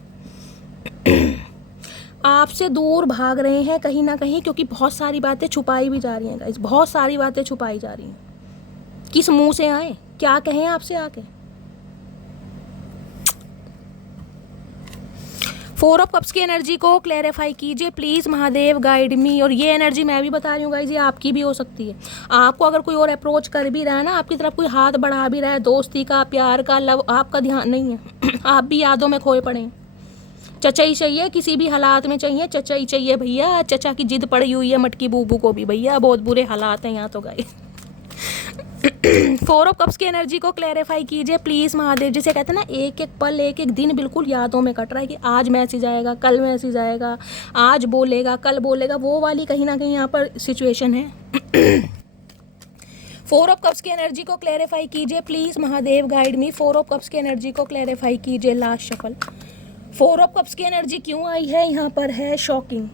आपसे दूर भाग रहे हैं कहीं ना कहीं, क्योंकि बहुत सारी बातें छुपाई भी जा रही हैं गाइस, बहुत सारी बातें छुपाई जा रही हैं। किस मुंह से आए, क्या कहें आपसे आके। 4 ऑफ कप्स की एनर्जी को क्लैरिफाई कीजिए प्लीज़, महादेव गाइड मी। और ये एनर्जी मैं भी बता रही हूँ गाइस, ये आपकी भी हो सकती है। आपको अगर कोई और अप्रोच कर भी रहा है ना, आपकी तरफ कोई हाथ बढ़ा भी रहा है, दोस्ती का, प्यार का, लव, आपका ध्यान नहीं है आप भी यादों में खोए पड़े हैं। चचा ही चाहिए, किसी भी हालात में चाहिए, चचा ही चाहिए भैया। चचा की जिद पड़ी हुई है मटकी बूबू को भी भैया, बहुत बुरे हालात हैं यहाँ तो गाइस। 4 ऑफ कप्स की एनर्जी को क्लैरिफाई कीजिए प्लीज़ महादेव। जिसे कहते हैं ना एक एक पल, एक एक दिन बिल्कुल यादों में कट रहा है कि आज मैसेज आएगा, कल मैसेज आएगा, आज बोलेगा, कल बोलेगा, वो वाली कहीं ना कहीं यहाँ पर सिचुएशन है। 4 ऑफ कप्स की एनर्जी को क्लैरिफाई कीजिए please Mahadev guide me. 4 of cups की एनर्जी को क्लैरिफाई कीजिए। लास्ट शफल 4 ऑफ कप्स की एनर्जी क्यों आई है यहाँ पर है शॉकिंग,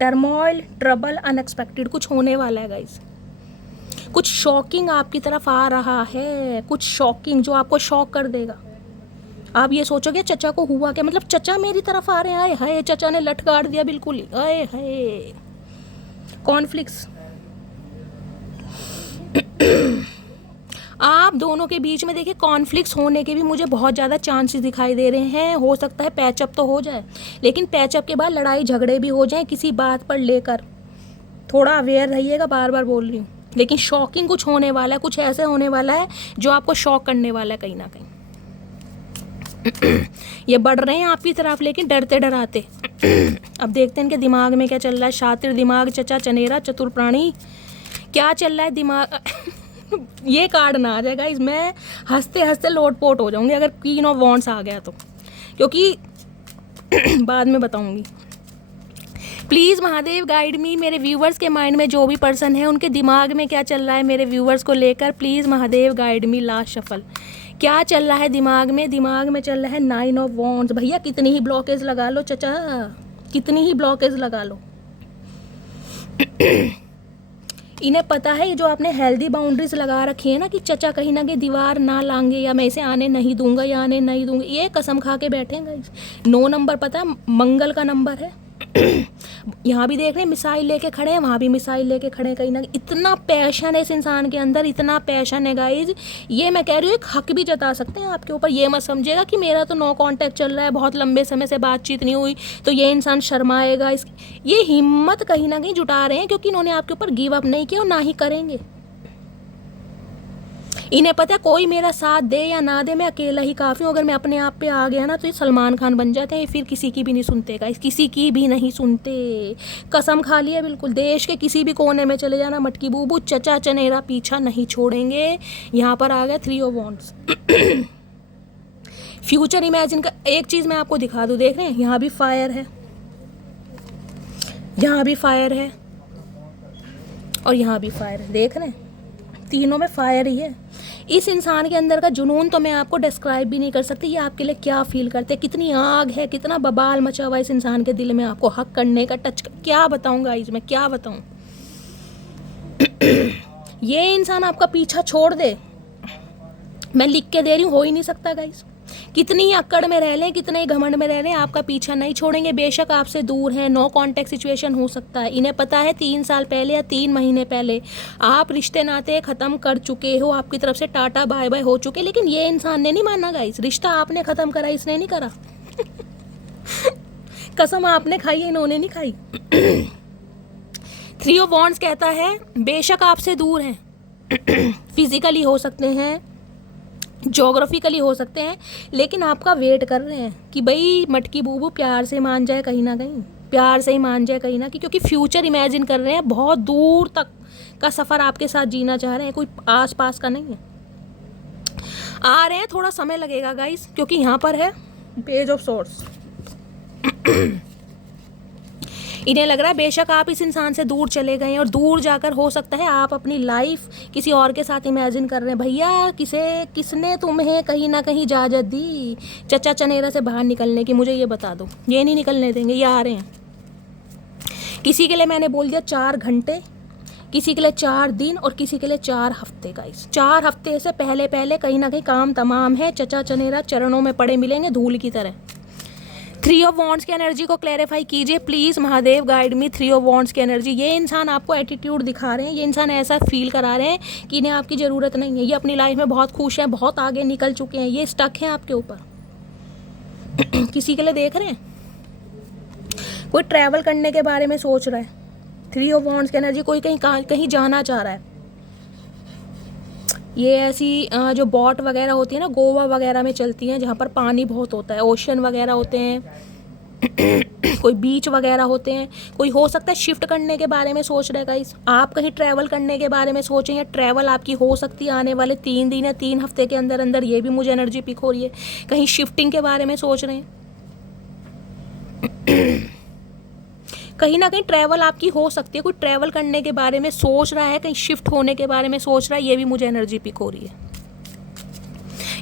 टर्मोइल, ट्रबल, अनएक्सपेक्टेड। कुछ होने वाला है गाइस, कुछ शॉकिंग आपकी तरफ आ रहा है, कुछ शॉकिंग जो आपको शॉक कर देगा। आप ये सोचोगे चचा को हुआ क्या, मतलब चचा मेरी तरफ आ रहे हैं, आए हाय चचा ने लट काट दिया बिल्कुल ही, आए हाय। कॉन्फ्लिक्ट्स आप दोनों के बीच में देखिए कॉन्फ्लिक्ट्स होने के भी मुझे बहुत ज़्यादा चांसेस दिखाई दे रहे हैं। हो सकता है पैचअप तो हो जाए, लेकिन पैचअप के बाद लड़ाई झगड़े भी हो जाए किसी बात पर लेकर। थोड़ा अवेयर रहिएगा, बार बार बोल रही हूँ। लेकिन शॉकिंग कुछ होने वाला है, कुछ ऐसे होने वाला है जो आपको शॉक करने वाला है कहीं ना कहीं। ये बढ़ रहे हैं आपकी तरफ लेकिन डरते डराते। अब देखते हैं इनके दिमाग में क्या चल रहा है। शातिर दिमाग, चचा चनेरा, चतुर प्राणी, क्या चल रहा है दिमाग। ये कार्ड ना आ जाएगा इस, मैं हंसते हंसते लोटपोट हो जाऊंगी अगर क्वीन ऑफ वॉन्ड्स आ गया तो, क्योंकि बाद में बताऊंगी। Please Mahadev guide me. मेरे व्यूवर्स के माइंड में जो भी पर्सन है उनके दिमाग में क्या चल रहा है मेरे व्यूवर्स को लेकर, please Mahadev guide me. Last shuffle क्या चल रहा है दिमाग में? दिमाग में चल रहा है 9 ऑफ वॉन्ड्स। भैया कितनी ही ब्लॉकेज लगा लो चचा, कितनी ही ब्लॉकेज लगा लो। इन्हें पता है ये जो आपने हेल्दी बाउंड्रीज लगा रखी है ना कि चचा कहीं ना कहीं दीवार ना लाएंगे या मैं इसे आने नहीं दूंगा या आने नहीं दूंगा, ये कसम खा के बैठेंगे। 9 नंबर पता है मंगल का नंबर है। यहाँ भी देख रहे हैं मिसाइल लेके खड़े हैं, वहाँ भी मिसाइल लेके खड़े हैं। कहीं ना इतना पैशन है इस इंसान के अंदर, इतना पैशन है गाइज। ये मैं कह रही हूँ एक हक भी जता सकते हैं आपके ऊपर। ये मत समझिएगा कि मेरा तो नो कांटेक्ट चल रहा है, बहुत लंबे समय से बातचीत नहीं हुई तो ये इंसान शर्माएगा। ये हिम्मत कहीं ना कहीं जुटा रहे हैं क्योंकि इन्होंने आपके ऊपर गिव अप नहीं किया और ना ही करेंगे। इन्हें पता है कोई मेरा साथ दे या ना दे, मैं अकेला ही काफ़ी हूँ। अगर मैं अपने आप पे आ गया ना तो ये सलमान खान बन जाते हैं, फिर किसी की भी नहीं सुनते गाइस, किसी की भी नहीं सुनते। कसम खा लिया बिल्कुल। देश के किसी भी कोने में चले जाना, मटकी बूबू चचा चनेरा पीछा नहीं छोड़ेंगे। यहाँ पर आ गया 3 ऑफ वॉन्ड्स। फ्यूचर इमेजिन का एक चीज़ मैं आपको दिखा दूँ, देख रहे हैं यहाँ भी फायर है, यहाँ भी फायर है और यहाँ भी फायर है, देख रहे हैं, तीनों में फायर ही है। इस इंसान के अंदर का जुनून तो मैं आपको डिस्क्राइब भी नहीं कर सकती, ये आपके लिए क्या फील करते हैं, कितनी आग है, कितना बबाल मचा हुआ है इस इंसान के दिल में आपको हक करने का, क्या बताऊँ गाइस, मैं क्या बताऊँ। ये इंसान आपका पीछा छोड़ दे, मैं लिख के दे रही हूँ, हो ही नहीं सकता गाइस। कितनी अक्कड़ में रह लें, कितने ही घमंड में रह लें, आपका पीछा नहीं छोड़ेंगे। बेशक आपसे दूर हैं, नो कांटेक्ट सिचुएशन हो सकता है, इन्हें पता है 3 साल पहले या 3 महीने पहले आप रिश्ते नाते ख़त्म कर चुके हो, आपकी तरफ से टाटा बाय बाय हो चुके, लेकिन ये इंसान ने नहीं माना गाइस, रिश्ता आपने ख़त्म करा, इसने नहीं करा। कसम आपने खाई है, इन्होंने नहीं खाई। 3 ऑफ वॉन्ड्स कहता है बेशक आपसे दूर हैं, फिजिकली हो सकते हैं, जोग्राफिकली हो सकते हैं, लेकिन आपका वेट कर रहे हैं कि भाई मटकी बूबू प्यार से मान जाए कहीं ना कहीं, प्यार से ही मान जाए कहीं ना कहीं, क्योंकि फ्यूचर इमेजिन कर रहे हैं, बहुत दूर तक का सफ़र आपके साथ जीना चाह रहे हैं, कोई आस पास का नहीं है। आ रहे हैं, थोड़ा समय लगेगा गाइस, क्योंकि यहाँ पर है पेज ऑफ सोर्स। इन्हें लग रहा है बेशक आप इस इंसान से दूर चले गए हैं, और दूर जाकर हो सकता है आप अपनी लाइफ किसी और के साथ इमेजिन कर रहे हैं। भैया किसने तुम्हें कहीं ना कहीं इजाज़त दी चचा चनेरा से बाहर निकलने की, मुझे ये बता दो। ये नहीं निकलने देंगे, ये आ रहे हैं। किसी के लिए मैंने बोल दिया 4 घंटे, किसी के लिए 4 दिन, और किसी के लिए 4 हफ्ते गाइस। 4 हफ्ते से पहले कहीं ना कहीं काम तमाम है, चचा चनेरा चरणों में पड़े मिलेंगे धूल की तरह। 3 ऑफ वॉन्ड्स की एनर्जी को क्लैरिफाई कीजिए please, Mahadev guide me. 3 of wands की एनर्जी, ये इंसान आपको एटीट्यूड दिखा रहे हैं, ये इंसान ऐसा फील करा रहे हैं कि इन्हें आपकी ज़रूरत नहीं है, ये अपनी लाइफ में बहुत खुश हैं, बहुत आगे निकल चुके हैं, ये स्टक हैं आपके ऊपर। किसी के लिए देख रहे हैं, कोई ट्रैवल करने के बारे में सोच रहा है। 3 ऑफ वॉन्ड्स की एनर्जी, कोई कहीं जाना चाह रहा है। ये ऐसी जो बोट वगैरह होती है ना, गोवा वगैरह में चलती हैं, जहाँ पर पानी बहुत होता है, ओशन वगैरह होते हैं, कोई बीच वगैरह होते हैं। कोई हो सकता है शिफ्ट करने के बारे में सोच रहे गाइस, आप कहीं ट्रैवल करने के बारे में सोचें, या ट्रैवल आपकी हो सकती है आने वाले 3 दिन या 3 हफ्ते के अंदर अंदर, ये भी मुझे एनर्जी पिक हो रही है। कहीं शिफ्टिंग के बारे में सोच रहे हैं, कहीं ना कहीं ट्रैवल आपकी हो सकती है, कोई ट्रैवल करने के बारे में सोच रहा है, कहीं शिफ्ट होने के बारे में सोच रहा है, ये भी मुझे एनर्जी पिक हो रही है।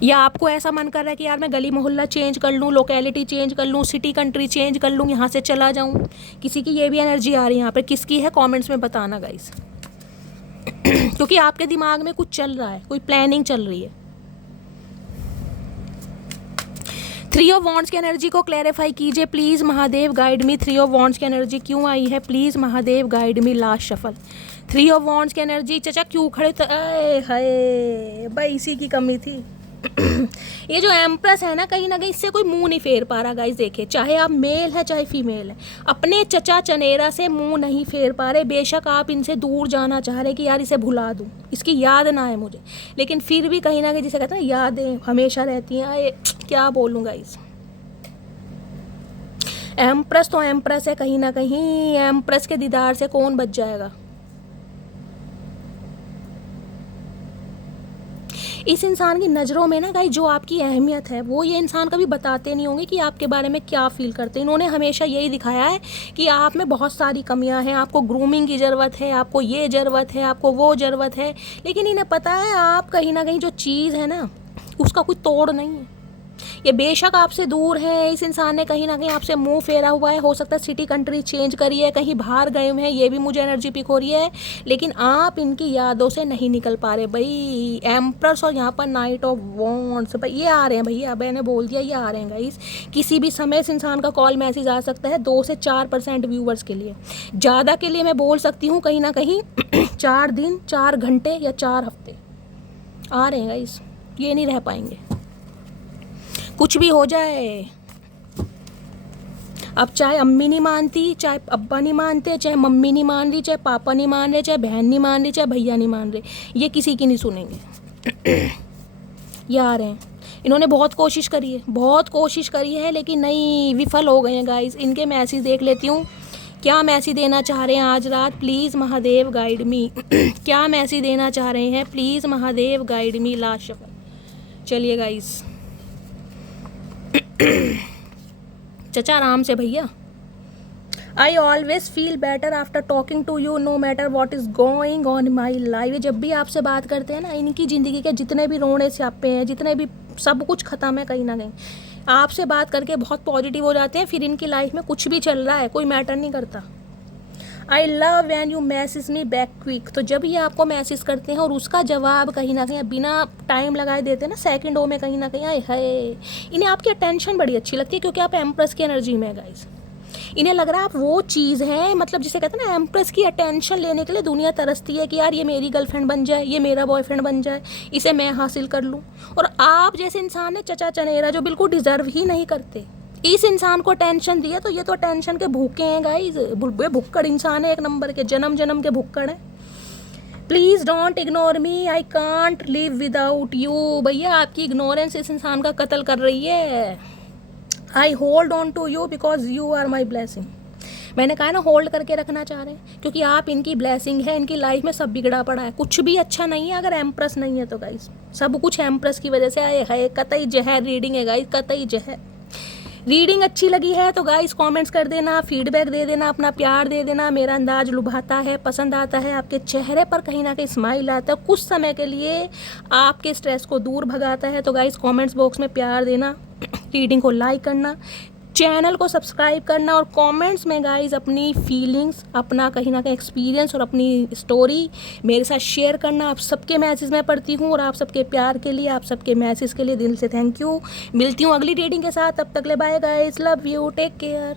या आपको ऐसा मन कर रहा है कि यार मैं गली मोहल्ला चेंज कर लूँ, लोकेलिटी चेंज कर लूँ, सिटी कंट्री चेंज कर लूँ, यहाँ से चला जाऊँ, किसी की ये भी एनर्जी आ रही है यहाँ पर। किसकी है कमेंट्स में बताना गाइस। क्योंकि आपके दिमाग में कुछ चल रहा है, कोई प्लानिंग चल रही है। 3 ऑफ वॉन्ड्स की एनर्जी को क्लैरिफाई कीजिए please, Mahadev guide me. 3 of wands की एनर्जी क्यों आई है please, Mahadev guide me. Last shuffle. 3 of wands की एनर्जी, चचा क्यों खड़े थे, हाय भाई इसी की कमी थी। ये जो एम्प्रेस है ना कहीं इससे कोई मुंह नहीं फेर पा रहा गाइस। देखिए, चाहे आप मेल है चाहे फीमेल है, अपने चचा चनेरा से मुंह नहीं फेर पा रहे। बेशक आप इनसे दूर जाना चाह रहे कि यार इसे भुला दूं, इसकी याद ना है मुझे, लेकिन फिर भी कहीं ना कहीं जिसे कहते हैं यादें हमेशा रहती हैं। क्या बोलूँ गाइस, एम्प्रेस तो एम्प्रेस है, कहीं ना कहीं एम्प्रेस के दीदार से कौन बच जाएगा। इस इंसान की नज़रों में ना गाइस जो आपकी अहमियत है वो ये इंसान कभी बताते नहीं होंगे कि आपके बारे में क्या फील करते हैं। इन्होंने हमेशा यही दिखाया है कि आप में बहुत सारी कमियां हैं, आपको ग्रूमिंग की ज़रूरत है, आपको ये ज़रूरत है, आपको वो ज़रूरत है, लेकिन इन्हें पता है आप कहीं ना कहीं जो चीज़ है ना उसका कोई तोड़ नहीं है। ये बेशक आपसे दूर है, इस इंसान ने कहीं ना कहीं आपसे मुंह फेरा हुआ है, हो सकता है सिटी कंट्री चेंज करी है, कहीं बाहर गए हुए हैं, ये भी मुझे एनर्जी पिक हो रही है, लेकिन आप इनकी यादों से नहीं निकल पा रहे भाई। एम्प्रेस और यहाँ पर नाइट ऑफ वॉन्ड्स, भाई ये आ रहे हैं भैया, मैंने बोल दिया ये आ रहे हैं गाइस। किसी भी समय इस इंसान का कॉल मैसेज आ सकता है 2 से 4% व्यूवर्स के लिए। ज़्यादा के लिए मैं बोल सकती हूँ कहीं ना कहीं 4 दिन 4 घंटे या 4 हफ्ते आ रहे हैं गाइस, ये नहीं रह पाएंगे। कुछ भी हो जाए, अब चाहे अम्मी नहीं मानती, चाहे अब्बा नहीं मानते, चाहे मम्मी नहीं मान रही, चाहे पापा नहीं मान रहे, चाहे बहन नहीं मान रही, चाहे भैया नहीं मान रहे, ये किसी की नहीं सुनेंगे। ये आ रहे हैं, इन्होंने बहुत कोशिश करी है लेकिन नहीं, विफल हो गए हैं गाइस। इनके मैसेज देख लेती हूँ, क्या मैसेज देना चाह रहे हैं आज रात, प्लीज़ महादेव गाइड मी। क्या मैसेज देना चाह रहे हैं please Mahadev guide me. Last shuffle. चलिए गाइस, चचा आराम से भैया, I always feel better after talking to you no matter what is going on my life. जब भी आपसे बात करते हैं ना, इनकी ज़िंदगी के जितने भी रोने स्यापे हैं, जितने भी सब कुछ ख़त्म है कहीं ना कहीं। आपसे बात करके बहुत पॉजिटिव हो जाते हैं, फिर इनकी लाइफ में कुछ भी चल रहा है कोई मैटर नहीं करता। I love when you message me back quick. तो जब ये आपको मैसेज करते हैं और उसका जवाब कहीं ना कहीं बिना टाइम लगाए देते हैं ना, सेकंडों में कहीं ना कहीं, आए हाय, इन्हें आपकी अटेंशन बड़ी अच्छी लगती है क्योंकि आप एम्प्रेस की एनर्जी में है गाइस। इन्हें लग रहा है आप वो चीज़ है, मतलब जिसे कहते हैं ना, एम्प्रेस की अटेंशन लेने के लिए दुनिया तरसती है कि यार ये मेरी गर्लफ्रेंड बन जाए, ये मेरा बॉयफ्रेंड बन जाए, इसे मैं हासिल कर लूँ। और आप जैसे इंसान है चचा चनेरा जो बिल्कुल डिजर्व ही नहीं करते, इस इंसान को टेंशन दिया तो ये तो टेंशन के भूखे हैं गाइज। भुक्कड़ इंसान है, एक नंबर के, जन्म जन्म के भुक्कड़ हैं। Please don't ignore me, I can't live without you. भैया आपकी इग्नोरेंस इस इंसान का कत्ल कर रही है। I hold on to you because you are my blessing. मैंने कहा ना, होल्ड करके रखना चाह रहे हैं क्योंकि आप इनकी ब्लेसिंग है। इनकी लाइफ में सब बिगड़ा पड़ा है, कुछ भी अच्छा नहीं है अगर एम्प्रेस नहीं है तो गाइज। सब कुछ एम्प्रेस की वजह से आए है। कतई जहर रीडिंग है गाइज, कतई जहर। रीडिंग अच्छी लगी है तो गाइस कमेंट्स कर देना, फीडबैक दे देना, अपना प्यार दे देना। मेरा अंदाज लुभाता है, पसंद आता है, आपके चेहरे पर कहीं ना कहीं स्माइल आता है, कुछ समय के लिए आपके स्ट्रेस को दूर भगाता है। तो गाइस कमेंट्स बॉक्स में प्यार देना, रीडिंग को लाइक करना, चैनल को सब्सक्राइब करना और कमेंट्स में गाइस अपनी फीलिंग्स, अपना कहीं ना कहीं एक्सपीरियंस और अपनी स्टोरी मेरे साथ शेयर करना। आप सबके मैसेज मैं पढ़ती हूँ और आप सबके प्यार के लिए, आप सबके मैसेज के लिए दिल से थैंक यू। मिलती हूँ अगली रीडिंग के साथ, तब तक ले bye guys, love you, take care.